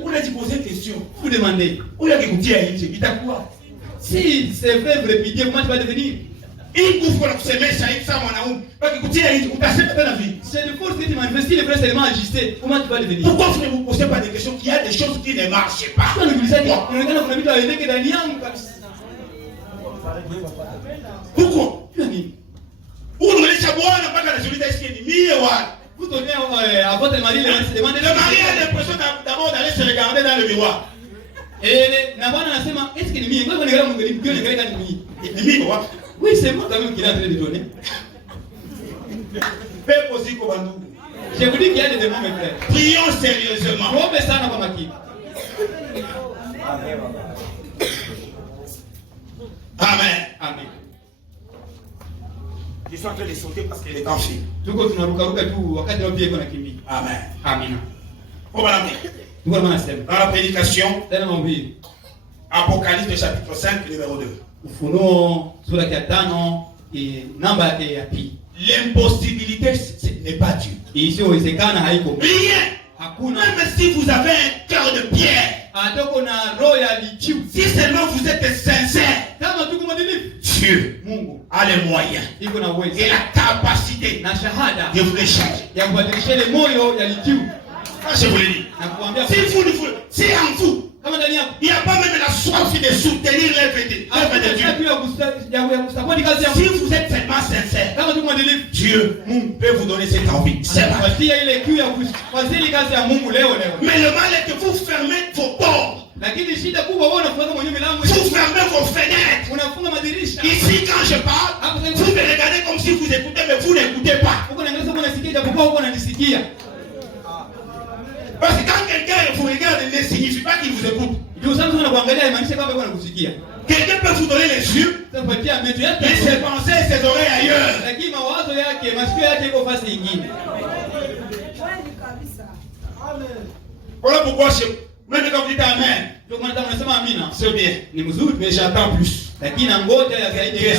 Vous lui posé une question. Vous demandez. Vous lui avez dit, il t'a quoi? Si c'est vrai, vous répétez, comment tu vas devenir? Il couvre le semestre, il s'en va c'est le force que tu manifestes, le frère seulement ajusté. Comment tu vas devenir? Pourquoi vous ne vous posez pas des questions? Il y a des choses qui ne marchent pas. Pourquoi? Vous donnez vous donnez à votre mari le mari a l'impression d'abord d'aller se regarder dans le miroir. Est-ce que oui, c'est moi quand même qui est en train de donner. Je vous dis qu'il y a des démons, mes frères. Prions sérieusement. Amen. Amen. Je suis en train de sauter parce qu'il est en fil. Amen. Amen. Dans la prédication, Apocalypse chapitre 5, numéro 2. L'impossibilité, ce n'est pas Dieu. Rien. Même si vous avez un cœur de pierre, si seulement vous êtes sincère, Dieu a les moyens et la capacité de vous les changer. Je vous l'ai dit. Si en vous, il n'y a pas même la soif de soutenir l'œuvre de Dieu. Si vous êtes tellement sincère, Dieu peut vous donner cette envie. C'est vrai. Mais le mal est que vous fermez vos portes. Vous fermez vos fenêtres. Ici, quand je parle, vous me regardez comme si vous écoutez, mais vous n'écoutez pas. Parce que quand quelqu'un vous regarde, ne signifie pas qu'il vous écoute. Quelqu'un peut vous donner les yeux, mais ses pensées et ses oreilles ailleurs. Voilà pourquoi, même quand vous dites Amen, c'est bien, mais j'attends plus. Que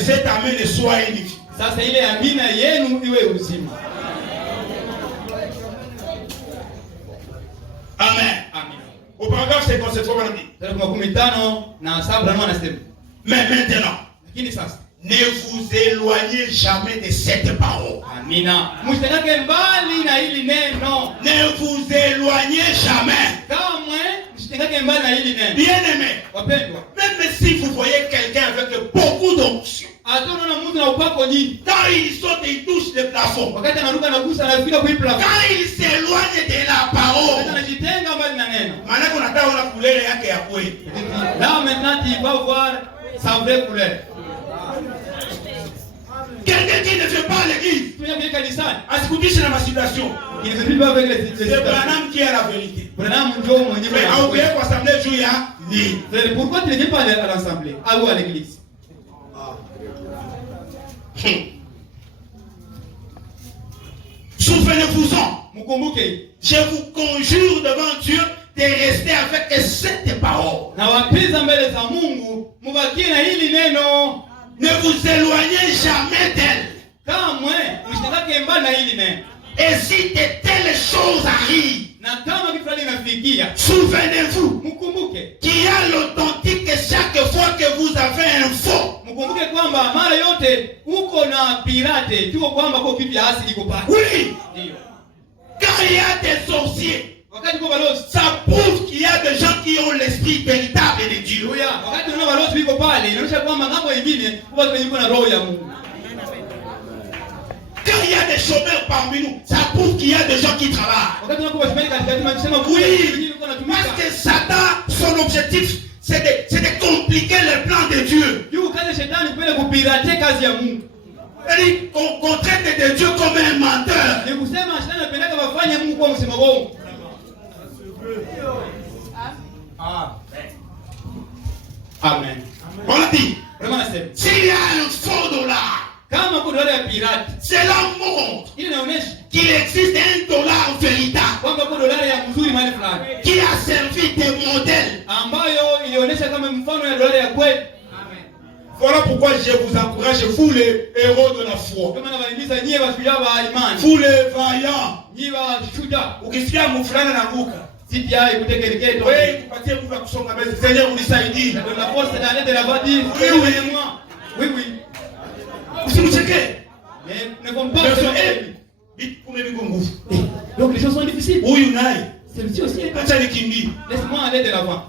cet Amen soit unique. Amen. Au paragraphe 57, mais maintenant, ne vous éloignez jamais de cette parole. Amina. Ne vous éloignez jamais. Bien aimé, même si vous voyez quelqu'un avec beaucoup d'onction, quand il saute, il touche le plafond, quand il s'éloigne de la parole, là maintenant tu vas voir sa vraie couleur. Quelqu'un qui ne fait pas l'église, écoutez dans ma situation, c'est Branham qui est la vérité. Mais pourquoi tu ne viens pas à l'assemblée, à l'église? Souvenez-vous-en. Je vous conjure devant Dieu de rester avec cette parole. Ne vous éloignez jamais d'elle. Et si de telles choses arrivent, souvenez-vous qu'il y a l'authentique chaque fois que vous avez un faux. Oui. Quand il y a des sorciers, ça prouve qu'il y a des gens qui ont l'esprit véritable de Dieu. Quand il y a des chômeurs parmi nous, ça prouve qu'il y a des gens qui travaillent. Oui, parce que Satan, son objectif, c'est de compliquer le plan de Dieu. Qu'on traite de Dieu comme un menteur. Amen. On dit, s'il y a un faux dollar, cela montre qu'il existe un dollar véritable qui a servi de modèle. Voilà pourquoi je vous encourage, vous les héros de la foi, vous les vaillants. Ukisikia mfulana na nguka, wewe kupatie nguvu ya kusonga mbele. Seigneur unisaidie. Oui. Usimcheke. Donc les choses sont difficiles. Huyu naye. Celle-ci aussi est acha nikimbie. Laisse-moi aller de l'avant.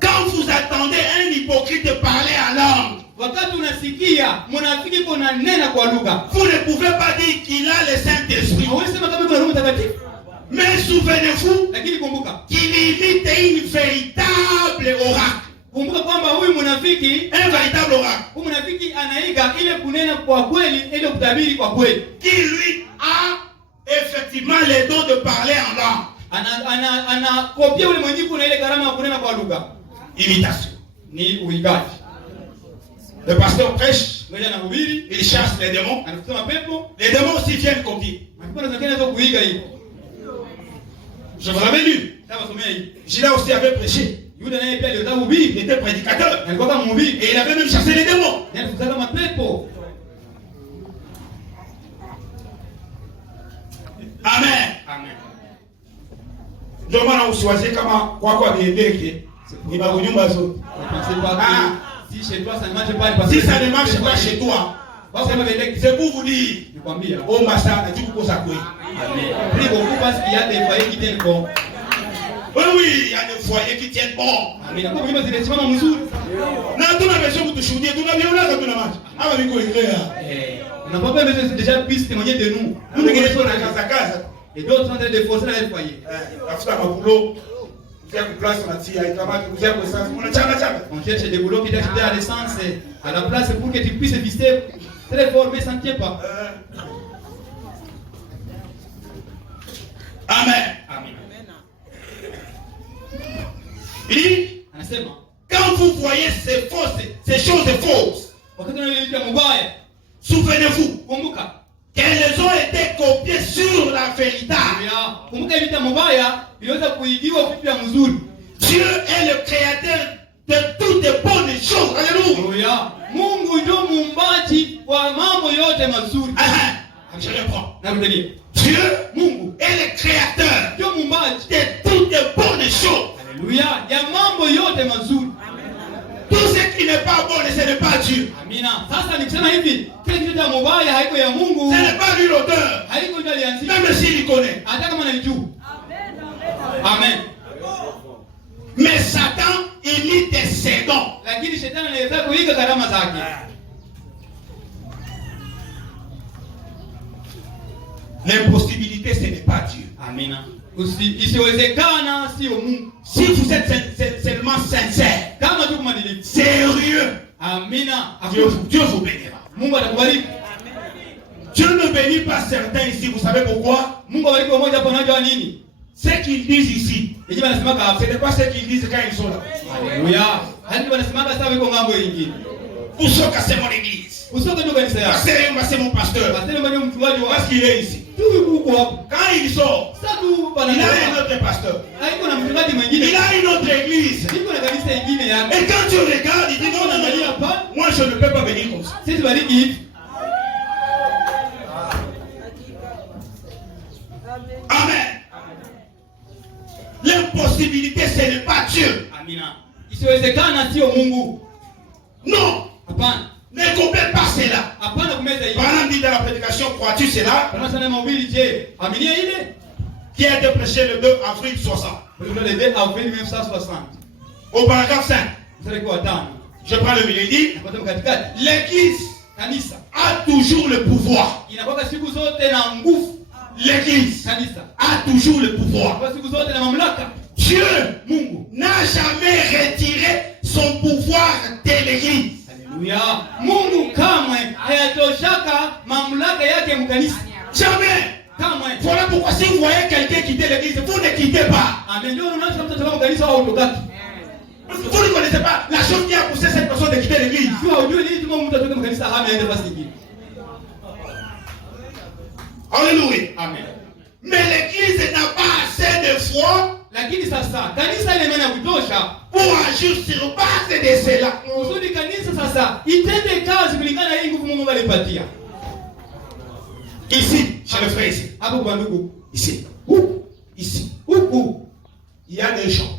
Quand vous attendez un hypocrite parler en langue, vous ne pouvez pas dire qu'il a le Saint-Esprit. Mais souvenez-vous qu'il imite une véritable oracle. Un véritable oracle. Qui lui a effectivement le don de parler en langue. Imitation. Le pasteur prêche, il chasse les démons. Les démons aussi viennent copier. Je vous l'avais lu. Judas aussi avait prêché. Il était prédicateur. Et il avait même chassé les démons. Amen. Jomana usiwazie kama kwako niendeke. Ni magunyumba zote. Si ça ne marche pas chez toi, c'est pour vous dire. Oh Massa, tu peux ça quoi? Prie beaucoup parce qu'il y a des foyers qui tiennent bon. Oui, il y a des foyers qui tiennent bon. On n'a pas besoin de déjà plus témoigner de nous. Nous nous connaissons la casa. Et d'autres sont en train de forcer dans les foyers. On cherche des boulots qui t'achètent à l'essence à la place pour que tu puisses visiter très fort, mais ça ne tient pas. Amen. Et quand vous voyez ces choses fausses, souvenez-vous qu'elles ont été copiées sur la vérité. Dieu est le créateur de toutes les bonnes choses. Alléluia. Je reprends. Dieu est le créateur de toutes les bonnes choses. Alléluia. Tout ce qui n'est pas bon, ce n'est pas Dieu. Ce n'est pas lui l'auteur. Même s'il connaît. Amen. Mais Satan imite ses dons. L'impossibilité, ce n'est pas Dieu. Amen. Si vous êtes seulement sincère, sérieux, Dieu vous bénira. Dieu ne bénit pas certains ici. Vous savez pourquoi? Ce qu'ils disent ici, ce n'est pas ce qu'ils disent quand ils sont là. Alléluia. Où sont cassés mon église? C'est mon pasteur. Parce qu'il est ici. Quand il sort, il a un autre pasteur. Il a une autre église. Et quand tu regardes, il dit non, moi je ne peux pas venir comme ça. Amen. L'impossibilité, ce n'est pas Dieu. Non. Ne coupez pas cela. Pendant dit dans la prédication, crois-tu cela? Qui a été prêché le 2 avril 60. Le 2 avril 1960. Au paragraphe 5. Je prends le milieu. Il dit l'église a toujours le pouvoir. L'église a toujours le pouvoir. Dieu n'a jamais retiré son pouvoir de l'église. Haleluya. Mungu kamwe hayatoshaka mamlaka yake mkanisa. Jamais. Kamwe. Voilà pourquoi si vous voyez quelqu'un quitter l'église, vous ne quittez pas. Amen. Ndio unaona mtu kutoka mkanisa au utokaki. Vous ne connaissez pas la chose qui a poussé cette personne de quitter l'église. Tu vois, Dieu dit tout mtu atoke mkanisa hame aende fasi nyingine. Alléluia. Amen. Mais l'église n'a pas assez de foi. Lakini sasa kanisa ile maana kutosha pour agir sur base de cela. Kusudi kanisa sasa itende kazi kulingana na hii nguvu Mungu alipatia. Ici, chez le frère ici. Hapo kwa ndugu. Ici. Ici. Il y a des gens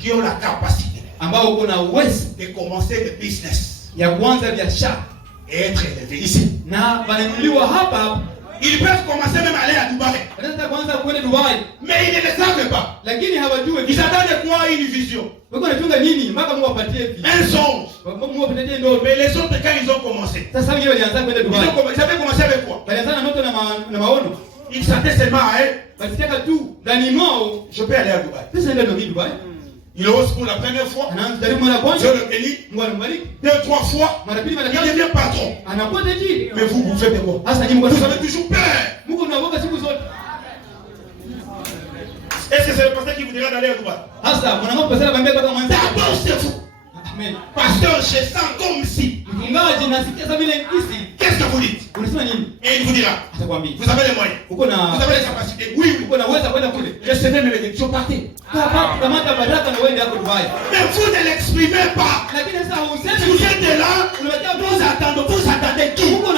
qui ont la capacité ambao uko na uwezo de commencer le business ya kuanza biashara et être élevé ici. Na wananuliwa hapa. Ils peuvent commencer même à aller à Dubaï. Mais ils ne le savent pas. Ils attendent quoi? Une vision. Un songe. Mais les autres, quand ils ont commencé, ils avaient commencé avec quoi? Ils s'attendaient seulement à eux. Je peux aller à Dubaï. Il ose pour la première fois. Dieu le bénit. 2-3 fois. Il devient patron. Mais vous faites quoi? Vous avez toujours peur. Est-ce que c'est le pasteur qui vous dira d'aller à Dubaï? D'abord c'est vous. Pasteur, je sens comme si. Qu'est-ce que vous dites? Et il vous dira, vous avez les moyens, vous avez les capacités. Oui. Recevez mes bénédictions, partez. Mais vous ne l'exprimez pas. Vous êtes là, vous attendez qui? Quoi?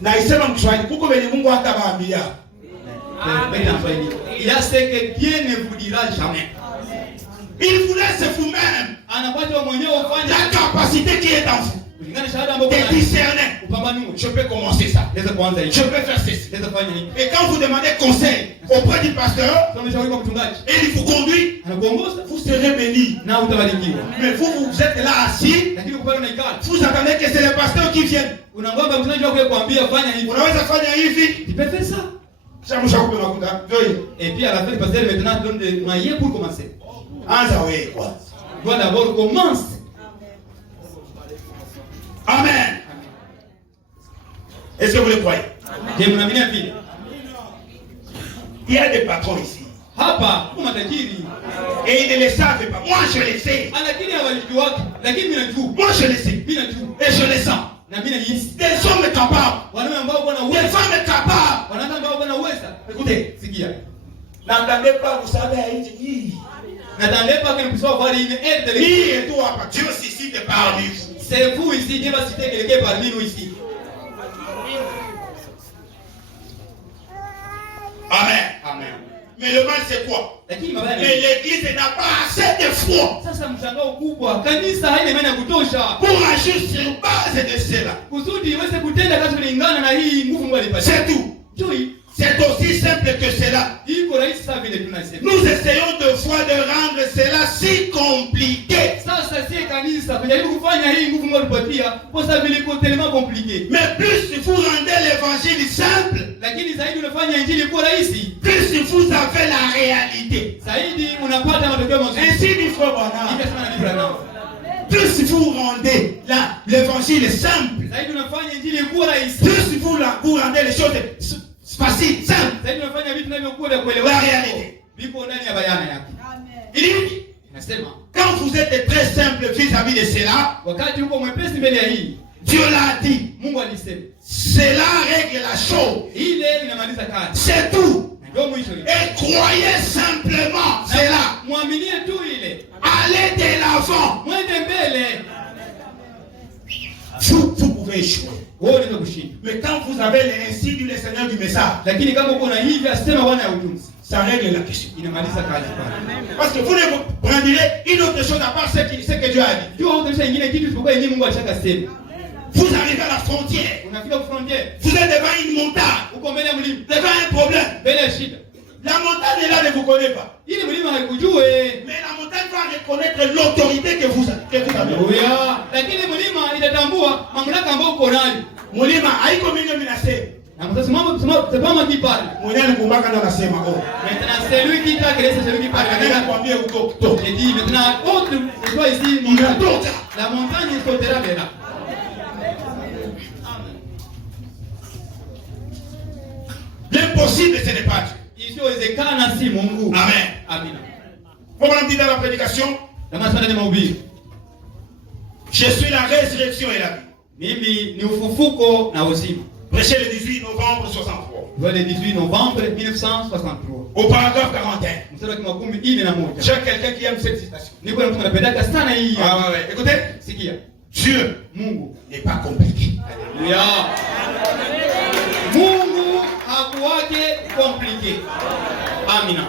Na isema mshwani kuko wenye Mungu hatawaambia. Il y a ce que Dieu ne vous dira jamais. Il vous laisse vous-même la capacité qui est en vous de discerner. Je peux commencer ça. Je peux faire ceci. Et quand vous demandez conseil auprès du pasteur et il vous conduit, vous serez béni. Mais vous êtes là assis, vous attendez que c'est le pasteur qui vienne. Unaweza fanya hivi. Tu peux faire ça. Et puis à la fin, le pasteur maintenant donne des moyens pour commencer. Toi d'abord commence. Amen. Est-ce que vous le croyez? Il y a des patrons ici. Et ils ne le savent pas. Moi je le sais. Moi je le sais. Et je le sens. Des hommes capables. Des femmes capables. Écoutez. N'entendez pas, vous savez, n'attendez pas que nous puissions avoir une aide de l'église. Dieu suscite parmi vous. C'est vous ici, Dieu va citer quelqu'un parmi nous ici. Amen. Amen. Mais le mal c'est quoi? Mais l'église n'a pas assez de foi pour agir sur base de cela. C'est tout. C'est aussi simple que cela. Nous essayons de fois de rendre cela si compliqué. Mais plus vous rendez l'évangile simple, plus vous avez la réalité. Ainsi dit Frère Branham. Plus vous rendez l'évangile simple, plus vous rendez les choses facile, simple. La réalité. Il dit, quand vous êtes très simple vis-à-vis de cela, Dieu l'a dit. Cela règle la chose. C'est tout. Et croyez simplement cela. Allez de l'avant. Vous pouvez échouer. Mais quand vous avez l'insigne du Seigneur du message, ça règle la question. Parce que vous ne prendrez une autre chose à part ce que Dieu a dit. Vous arrivez à la frontière. Vous êtes devant une montagne. Devant un problème. La montagne est là, ne vous connaît pas. Mais la montagne va reconnaître l'autorité que vous avez. Mulima haiko mingi menacé. C'est pas moi qui parle. Maintenant, c'est lui qui t'a créé, c'est celui qui parle. J'ai dit, maintenant, autre, toi ici, la montagne sautera là. L'impossible, ce n'est pas Dieu. Amen. Amen. Comme on dit dans la prédication, je suis la résurrection et la vie. Prêché le 18 novembre 63. Le 18 novembre 1963. Au paragraphe 41. J'ai quelqu'un qui aime cette citation. Ah ouais. Écoutez. Dieu n'est pas compliqué. Alléluia. Mungu hakuwake compliqué. Amina.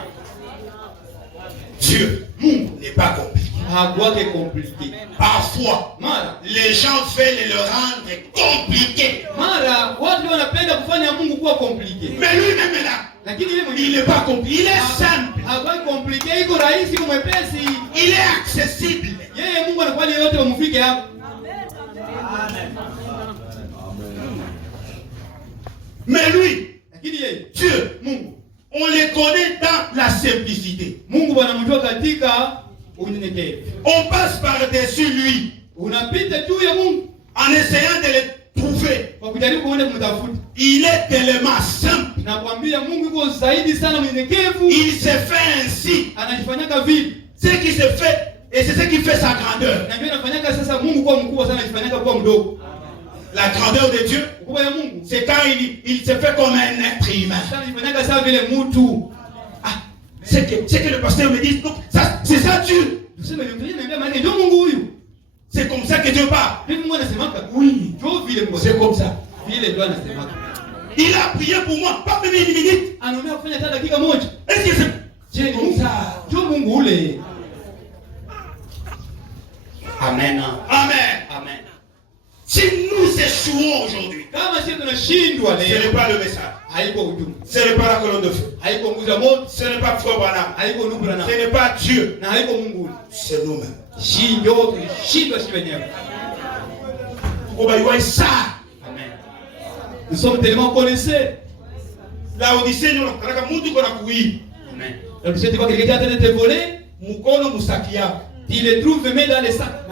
Dieu n'est pas compliqué. Hakuwake compliqué. Parfois, les gens veulent le rendre compliqué. Mara, watu wanapenda kufanya Mungu kuwa compliqué. Mais lui-même là, il n'est pas compliqué. Il est simple. Hakuwake compliqué, iko rahisi, mwepesi. Il est accessible. Yeye Mungu anafanya yote wamfike hapo. Mais lui, Dieu, on les connaît dans la simplicité. On passe par-dessus lui en essayant de le trouver. Il est tellement simple. Il s'est fait ainsi. Ce qui se fait, et c'est ce qui fait sa grandeur. La grandeur de Dieu, c'est quand il se fait comme un être humain. Ah, c'est que le pasteur me dit, c'est ça Dieu. C'est comme ça que Dieu parle. Oui, c'est comme ça. Il a prié pour moi, pas même une minute. Est-ce que c'est comme ça? Amen. Amen. Amen. Si nous échouons aujourd'hui, ce n'est pas le message. Ce n'est pas la colonne de feu. Ce n'est pas Frère Branham. Ce n'est pas Dieu. C'est nous-mêmes. Ça. Amen. Nous sommes tellement connaissés. La Odyssée, nous avons dit qu'on a couru. Amen. Donc, tu vois quelqu'un qui est en train de te voler, il le trouve même dans les sacs.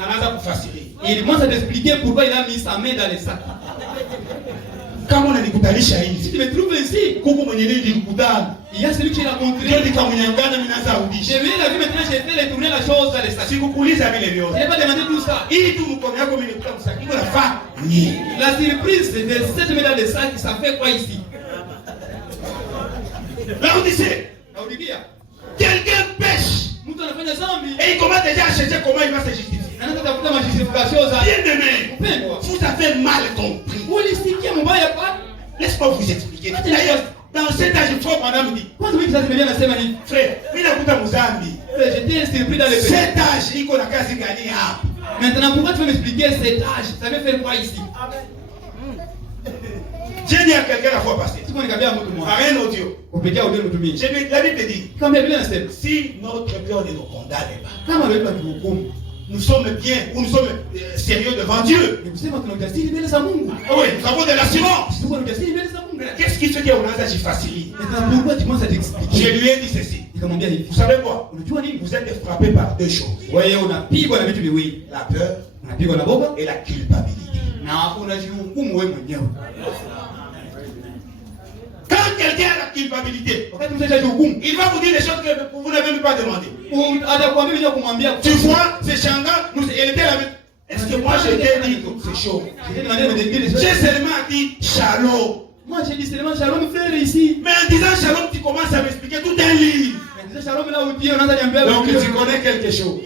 Il commence à t'expliquer pourquoi il a mis sa main dans les sacs. Si tu me trouves ici, il y a celui qui l'a montré. Je lui ai la vu maintenant, j'ai fait retourner la chose dans les sacs. Je n'ai pas demandé tout ça. La surprise de cette main dans les sacs, ça fait quoi ici? Là on disait, quelqu'un pêche. Et il commence déjà à chercher comment il va se justifier. Bien aimé, vous avez mal compris. Laisse-moi vous expliquer. D'ailleurs, dans cet âge, il faut madame dit. Frère, j'étais surpris dans le pays. Cet âge, il a quasi gagné. Maintenant, pourquoi tu veux m'expliquer cet âge? Ça veut faire quoi ici? J'ai dit à quelqu'un la fois passée. Rien audio. La Bible dit, si notre cœur ne nous condamne pas, nous sommes bien, ou nous sommes sérieux devant Dieu. Oui, nous avons de l'assurance. Qu'est-ce qui fait qu'on a agi facile? Je lui ai dit ceci. Vous savez quoi? Vous êtes frappé par deux choses. La peur et la culpabilité. Quand quelqu'un a la culpabilité, il va vous dire des choses que vous n'avez même pas demandé. Tu vois, ces gens-là, elle était la même. Est-ce que moi je t'ai dit ces choses? J'ai seulement dit shalom. Moi j'ai dit seulement shalom, frère, ici. Mais en disant shalom, tu commences à m'expliquer tout un livre. Donc tu connais quelque chose.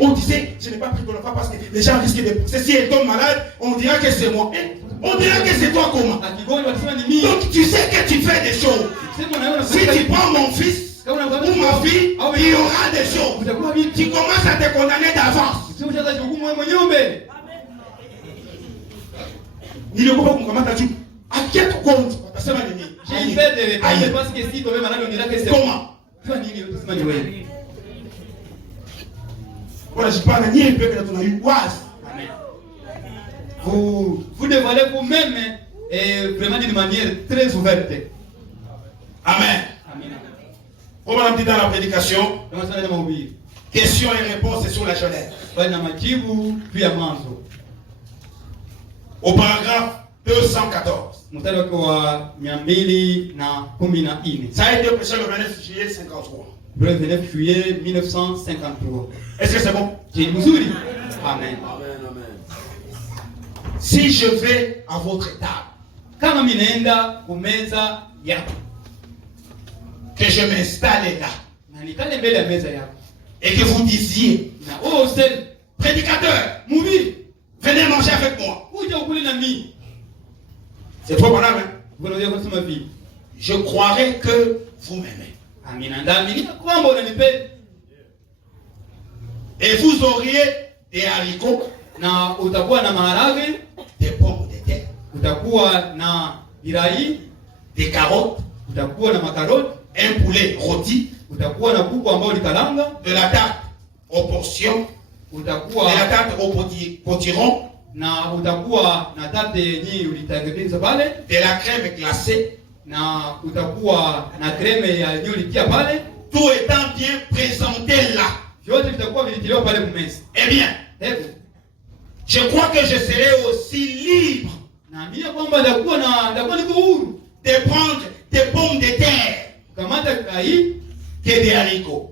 On disait, je n'ai pas pris ton enfant parce que les gens risquent de. Si elle tombe malade, on dira que c'est moi. On dira que c'est toi comment. Donc tu sais que tu fais des choses. Si tu prends mon fils ou ma fille, il y aura des choses. Tu commences à te condamner d'avance. Il ne faut pas qu'on commence à dire. À quel compte? J'ai fait des réponses parce que si tu es malade, on dira que c'est comment? Voilà, je parle ni un peu que tu as eu. vous dévoilez vous-même et vraiment d'une manière très ouverte. Amen. Amen. Comme on a dit dans la prédication, questions et réponses sur la jeunesse. Au paragraphe 214. Ça a été prêché le 29 juillet 1953. Le 29 juillet 1953. Est-ce que c'est bon? Amen. Si je vais à votre table, que je m'installe là, et que vous disiez, prédicateur, venez manger avec moi. C'est trop bon, hein? Je croirais que vous m'aimez. Et vous auriez des haricots, des pommes de terre, des carottes, un poulet rôti, de la tarte aux portions, de la tarte au potiron, de la crème glacée, tout étant bien présenté là. Eh bien, je crois que je serai aussi libre de prendre des pommes de terre que des haricots.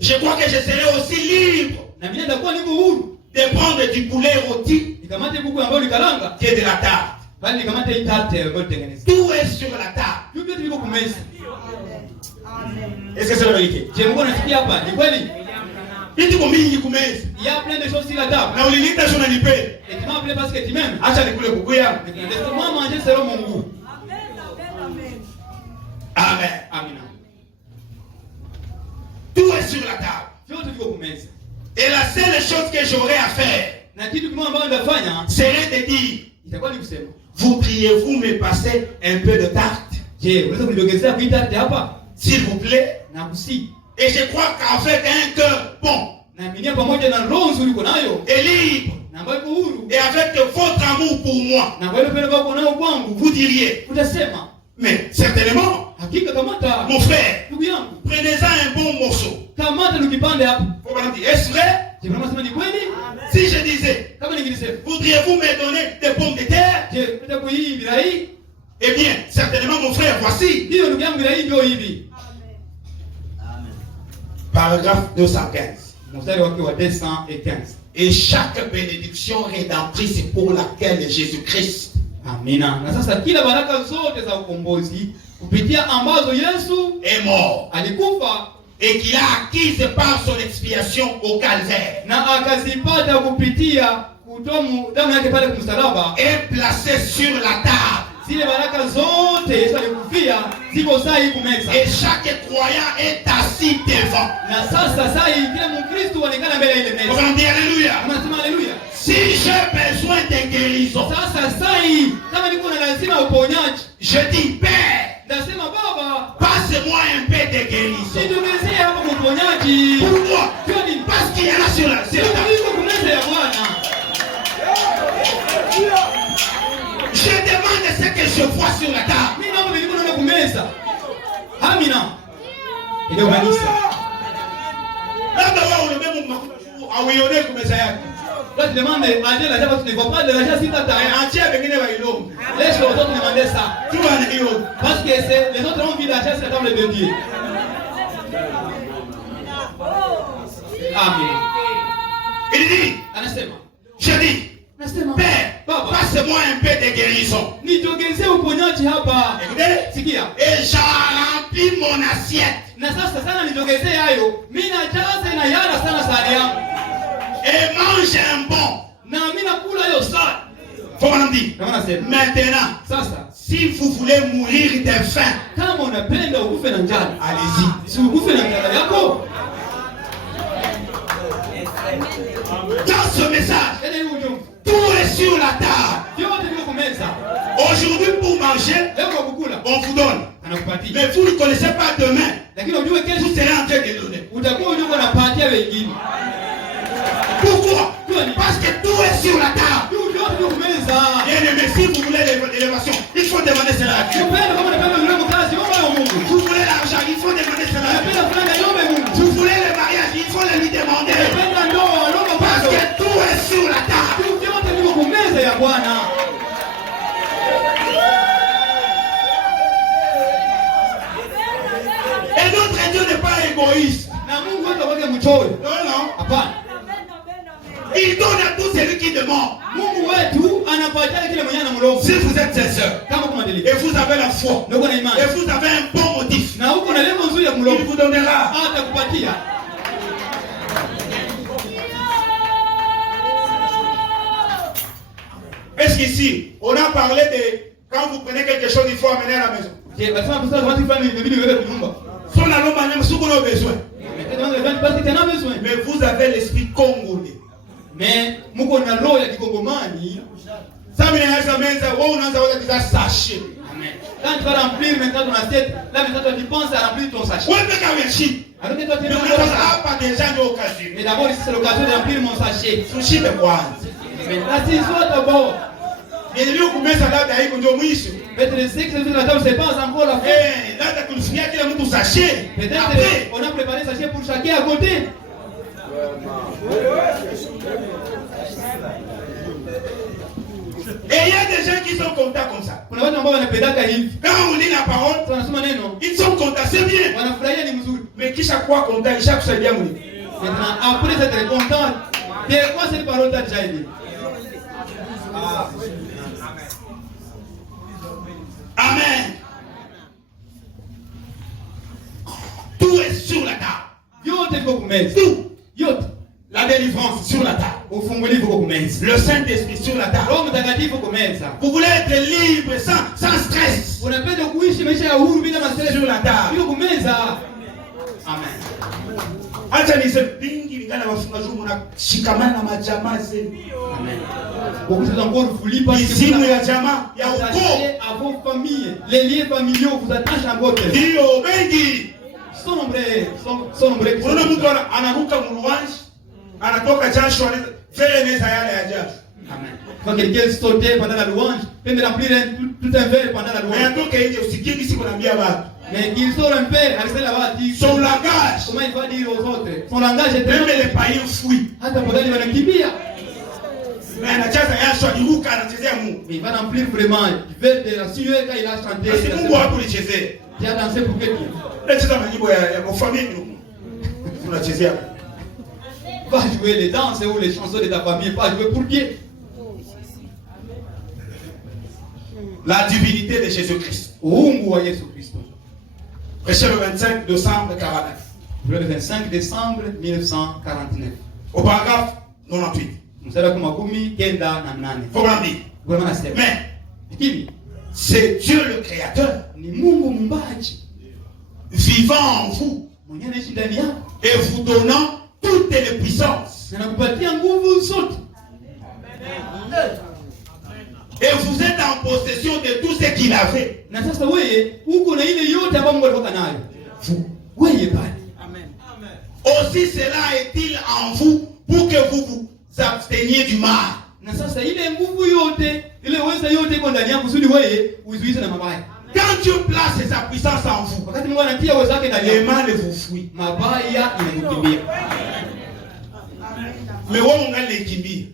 Je crois que je serai aussi libre de prendre du poulet rôti que de la tarte. Tout est sur la table. Est-ce que c'est la vérité? Il y a plein de choses sur la table. Et tu m'as appelé parce que tu m'aimes. Laisse-moi manger selon mon goût. Amen. Amen. Tout est sur la table. Et la seule chose que j'aurai à faire serait de dire, voudriez-vous me passer un peu de tarte? S'il vous plaît. Et je crois qu'avec un cœur bon et libre, et avec votre amour pour moi, vous diriez, mais certainement, mon frère, prenez-en un bon morceau. Est-ce vrai? Si je disais, voudriez-vous me donner des pommes de terre? Eh bien, certainement mon frère, voici. Paragraphe 215. Et chaque bénédiction rédemptrice pour laquelle Jésus-Christ est mort et qu'il a acquise par son expiation au calvaire est placé sur la table. Et chaque croyant est assis devant. On va dire alléluia. Si j'ai besoin de guérison, je dis Père, passe-moi un peu de guérison. Pourquoi? Parce qu'il y en a sur la table. Je demande ce que je vois sur la table. Là, tu demandes à Dieu l'argent parce que tu ne vois pas de l'argent si tu as laisse les autres demander ça. Parce que les autres ont vu l'argent, c'est la table de Dieu. Amen. Il dit, je dis, Père, passe-moi un peu de guérison. Écoutez, et j'ai rempli mon assiette. Et mange un bon. Faut qu'on dit. Maintenant, si vous voulez mourir de faim, allez-y. Dans ce message, tout est sur la table. Aujourd'hui, pour manger, on vous donne. Mais vous ne connaissez pas demain. Vous serez en train de donner. Pourquoi? Parce que tout est sur la table. Bien-aimé, si vous voulez l'élévation, il faut demander cela à Dieu. Vous voulez l'argent, il faut demander cela à Dieu. Vous voulez le mariage, il faut le lui demander. Parce que tout est sur la table. Et notre Dieu n'est pas égoïste. Non, non. Il donne à tout celui qui demande. Si vous êtes sincère et vous avez la foi et vous avez un bon motif, il vous donnera. Est-ce qu'ici, on a parlé de quand vous prenez quelque chose, il faut amener à la maison. Mais vous avez l'esprit congolais. Mais muko na roho ya kikongomani. Ça me laisse meza wao unaanza wote kiza sachet. Amen. Quand tu vas remplir maintenant ton assiette, là maintenant tu penses à remplir ton sachet. Ouais, mais quand même chi. Alors que toi tu n'as pas déjà une occasion. Mais d'abord c'est l'occasion de remplir mon sachet. Sushi de quoi? Mais là c'est soit d'abord. Et lui kumeza dada hii ndio mwisho. Peut-être c'est que la table c'est pas encore la fin. Eh, dada tulifikia kila mtu sachet. Peut-être on a préparé sachet pour chacun à côté. Et il y a des gens qui sont contents comme ça. Quand on lit la parole, ils sont contents, c'est bien. Mais qui chaque fois content, chaque fois bien. Après être content, de quoi cette parole t'a déjà aidé? Amen. Tout est sur la table. Tout. La délivrance sur la table. Le Saint-Esprit sur la table. Vous voulez être libre sans stress. Sur la table. Amen. Acha niseme vingi vingana wafunga jumu na shikamana na majamaa zenu. Amen. Mizimu ya jamaa ya ukoo. Les liens familiaux vous attachent à votre. Ndio wengi. Son nombre. Unaona mtu anaruka mruanji, anatoka jasho, fele meza yale ya jasho. Amen. Quand quelqu'un sautait pendant la louange, peut me remplir tout un verre pendant la louange. Mais atoke nje usikie siku naambia watu. Mais qu'il sort un peu, alisema la watu. Son langage. Comment il va dire aux autres? Son langage est même les païens fuient. Hata pagani wanakimbia. Mais anajaza jasho aliruka anachezea Mungu. Mais il va remplir vraiment le verre de la sueur quand il a chanté. Parce que Mungu hakulichezea. Il a dansé pour quelqu'un. Nacheza manyimbo ya famille nous. Tunachezea. Va jouer les danses ou les chansons de ta famille, pas jouer pour Dieu. La divinité de Jésus-Christ. Uungu wa Yesu Kristo. Prêché le 25 décembre 49. Le 25 décembre 1949. Au paragraphe 98. Mstari wa 98. Faut me dire. Mais c'est Dieu le créateur. Ni Mungu muumbaji. Vivant en vous. Mwenye anaishi ndani yako. Et vous donnant toutes les puissances. Anakupatia nguvu zote. Et vous êtes en possession de tout ce qu'il avait. Na sasa wewe uko na ile yote ambayo Mungu alitoka nayo. Wewe pale. Amen. Aussi cela est-il en vous pour que vous vous absteniez du mal. Na sasa ile nguvu yote, ile uwezo yote iko ndani yako kusudi wewe uizuize na mabaya. Quand Dieu place sa puissance en vous, wakati Mungu anatia uwezo wake ndani yako, le mal vous fuit. Mabaya inakukimbia. Mais wewe ungalikimbia.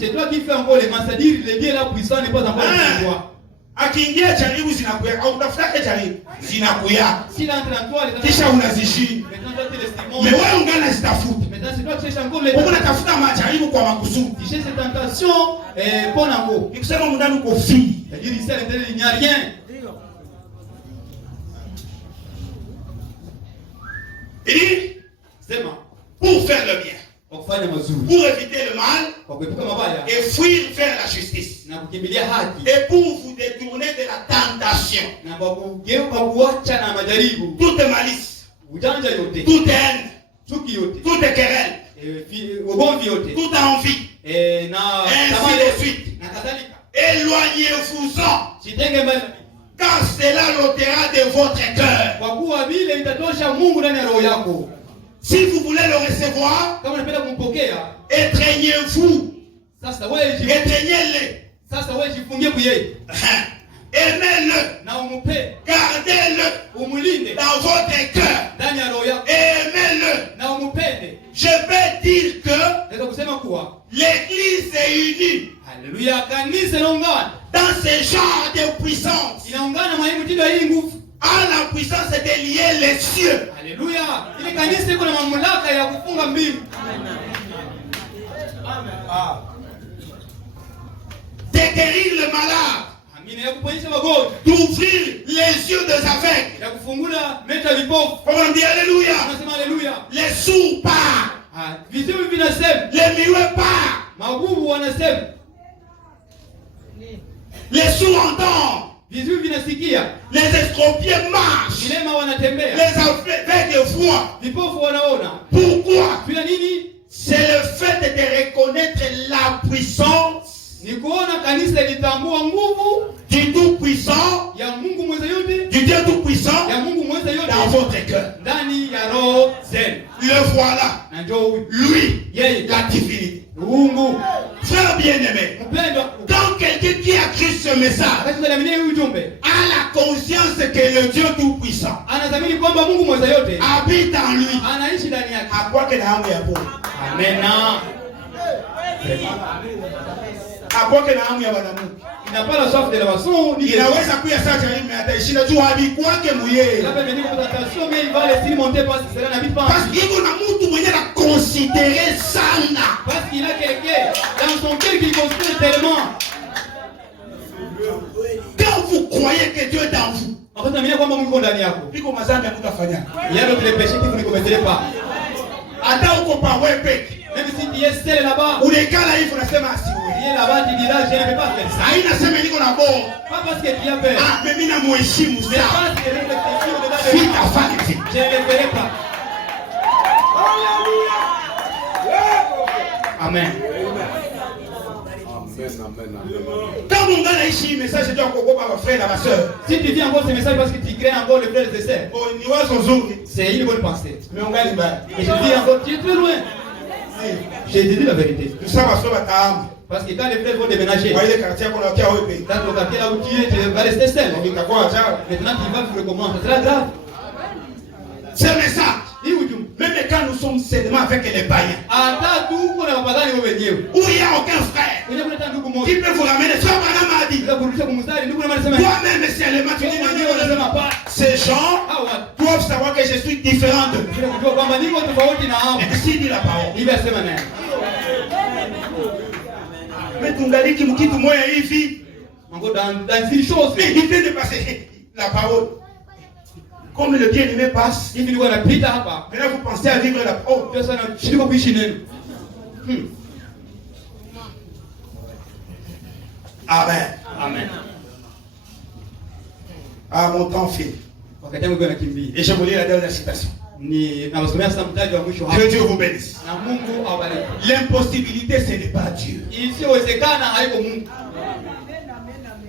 C'est toi qui fais encore les massadires, les biens là puissants n'est pas encore en toi. Akiingia jaribu zinakuya au utafuta jaribu zinakuya. Si entre en toi les kisha unazishi. Mais wewe ungana zitafuta. Maintenant c'est toi qui cherches encore les. Unatafuta majaribu kwa makusudi. Tu cherches cette tentation pour nango. Nikusema mundani uko free. C'est-à-dire ici à l'intérieur il n'y a rien. Et sema pour faire le bien. Pour éviter le mal et fuir vers la justice. Et pour vous détourner de la tentation. Toute malice, toute haine, toute querelle, toute envie, et ainsi de suite. Éloignez-vous-en, car cela l'ôtera de votre cœur. Si vous voulez le recevoir, étreignez-vous. Étreignez-le. Aimez-le. Gardez-le dans votre cœur. Aimez-le. Je vais dire que l'église est unie. Alléluia. Dans ce genre de puissance. La puissance est de lier les cieux. Alléluia. De guérir le malade. D'ouvrir les yeux des aveugles. Comment on dit alléluia? Les sourds parlent. Les muets parlent. Les sourds entendent. Les estropiés marchent. Les aveugles voient. Pourquoi? C'est le fait de reconnaître la puissance du Tout-Puissant, du Dieu Tout-Puissant dans votre cœur. Le voilà, lui, la divinité. Frère bien-aimé, quand quelqu'un qui a cru ce message a la conscience que le Dieu Tout-Puissant habite en lui, à quoi que la âme est pour? Amen. Il n'a pas la soif de la boisson. Il inaweza kuya sasa mais ataishinda tu hadi kwake mwenyewe. Mais il va laisser monter parce que cela n'habite pas. Parce qu'il y a mtu mwenye na considérer sana. Parce qu'il a quelqu'un dans son cœur qui considère tellement. Quand vous croyez que Dieu est en vous, en fait, amina kwamba Mungu ndani yako. Biko mazambi mtafanya. Il y a d'autres péchés que vous ne commettrez pas. Hata uko pa wewe. Même si tu es seul là-bas. Unekala hivi unasema asiwe. Là-bas, tu diras, je ne peux pas faire ça. Pas parce que tu as peur. Mais parce que je ne le ferai pas. Amen. Quand mon gars a ici, message de ma frère et ma soeur. Si tu dis encore ce message parce que tu crains encore le frère et sœur. C'est une bonne pensée. Mais on gagne pas. Et je dis encore, tu es très loin. J'ai dit la vérité. Tout ça va se faire. Parce que quand les frères vont déménager, dans le quartier là où tu es, tu vas rester seul. Maintenant tu vas vivre comment? C'est très grave. C'est le message. Même quand nous sommes seulement avec les païens, où il n'y a aucun frère qui peut vous ramener. Toi-même, seulement, tu dis ces gens doivent savoir que je suis différent d'eux. Ainsi dit la parole. Mais tu m'as dit qu'il me quitte moi ici. Dans une chose, il vient de passer la parole. Comme le bien-aimé passe, maintenant vous pensez à vivre la parole. Amen. Amen. Ah, mon temps file. Et je vous lis la dernière citation. Que Dieu vous bénisse. L'impossibilité, ce n'est pas Dieu.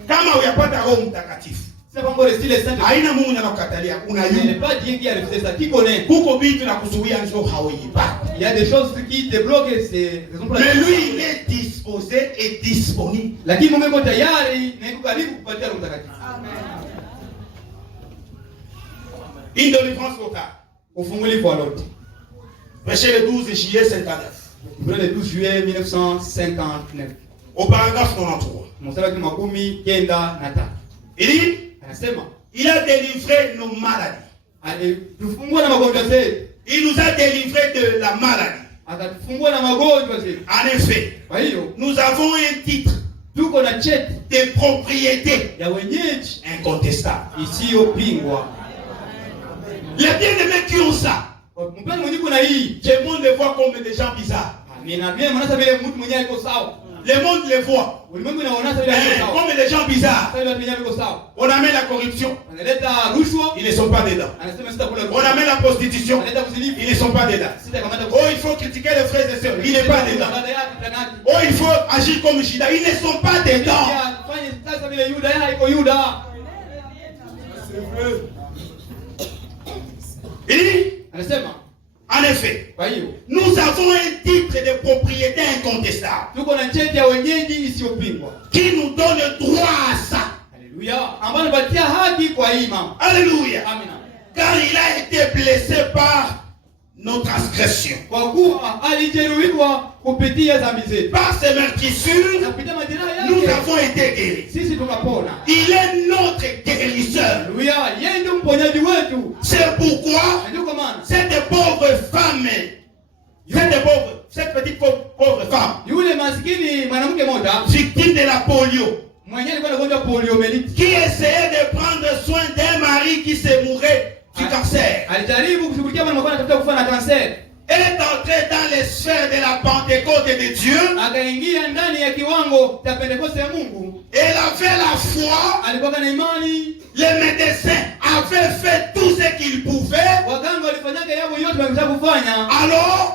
Kama uyapata Roho Mtakatifu, haina Mungu anakukatalia, unayua. Kuko vitu na kuzuia ndio hauipati. Il y a des choses qui te bloquent, c'est raison pour laquelle. Mais lui, il est disposé et disponible. Lakini Mungu yuko tayari na yuko karibu kupatia Roho Mtakatifu. Une délivrance locale. Ufungulifu wa lote. Prêché le 12 juillet 59. Le 12 juillet 1959. Au paragraphe 93. Il dit, il a délivré nos maladies. Il nous a délivré de la maladie. En effet, nous avons un titre de propriété incontestable. Les bien-aimés qui ont ça, tout le monde les voit comme des gens bizarres. Le monde les voit comme des gens bizarres. On amène la corruption, ils ne sont pas dedans. On amène la prostitution, ils ne sont pas dedans. Oh, il faut critiquer les frères et sœurs, ils ne sont pas dedans. Oh, il faut agir comme Judas, ils ne sont pas dedans. Il dit, en En effet, nous avons un titre de propriété incontestable qui nous donne le droit à ça. Alléluia. Amen. Car il a été blessé par nos transgressions. Par ses meurtrissures, nous avons été guéris. Il est notre guérisseur. C'est pourquoi cette pauvre femme, cette petite pauvre femme, victime de la polio, qui essayait de prendre soin d'un mari qui se mourait du cancer, elle est entrée dans les sphères de la Pentecôte de Dieu. Elle avait la foi. Les médecins avaient fait tout ce qu'ils pouvaient. Alors,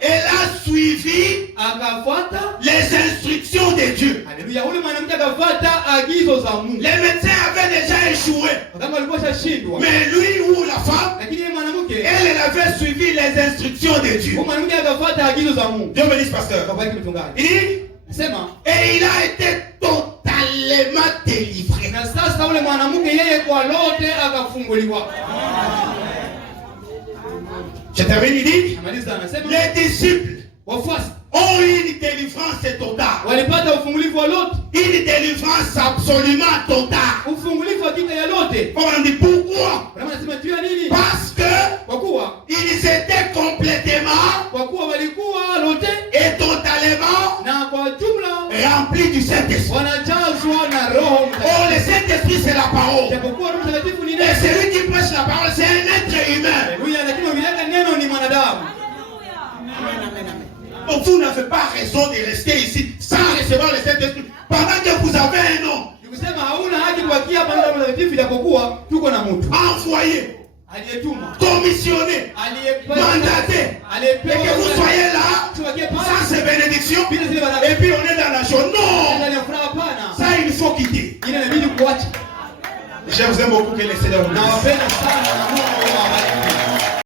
elle a suivi les instructions de Dieu. Les médecins avaient déjà échoué. Mais lui ou la femme, elle avait suivi les instructions de Dieu. Dieu me dise, pasteur. Il dit, et il a été totalement délivré. Je termine, il dit, les disciples ont une délivrance totale. Une délivrance absolument totale. On dit pourquoi? Parce que ils étaient complètement et totalement remplis du Saint-Esprit. Oh, le Saint-Esprit c'est la parole. Et celui qui prêche la parole c'est un être humain. Donc vous n'avez pas raison de rester ici sans recevoir le Saint-Esprit pendant que vous avez un nom. Envoyé, commissionné, mandaté, et que vous soyez là sans ces bénédictions, et puis on est dans la joie. Non, ça il faut quitter. Je vous aime beaucoup, que le Seigneur vous bénisse.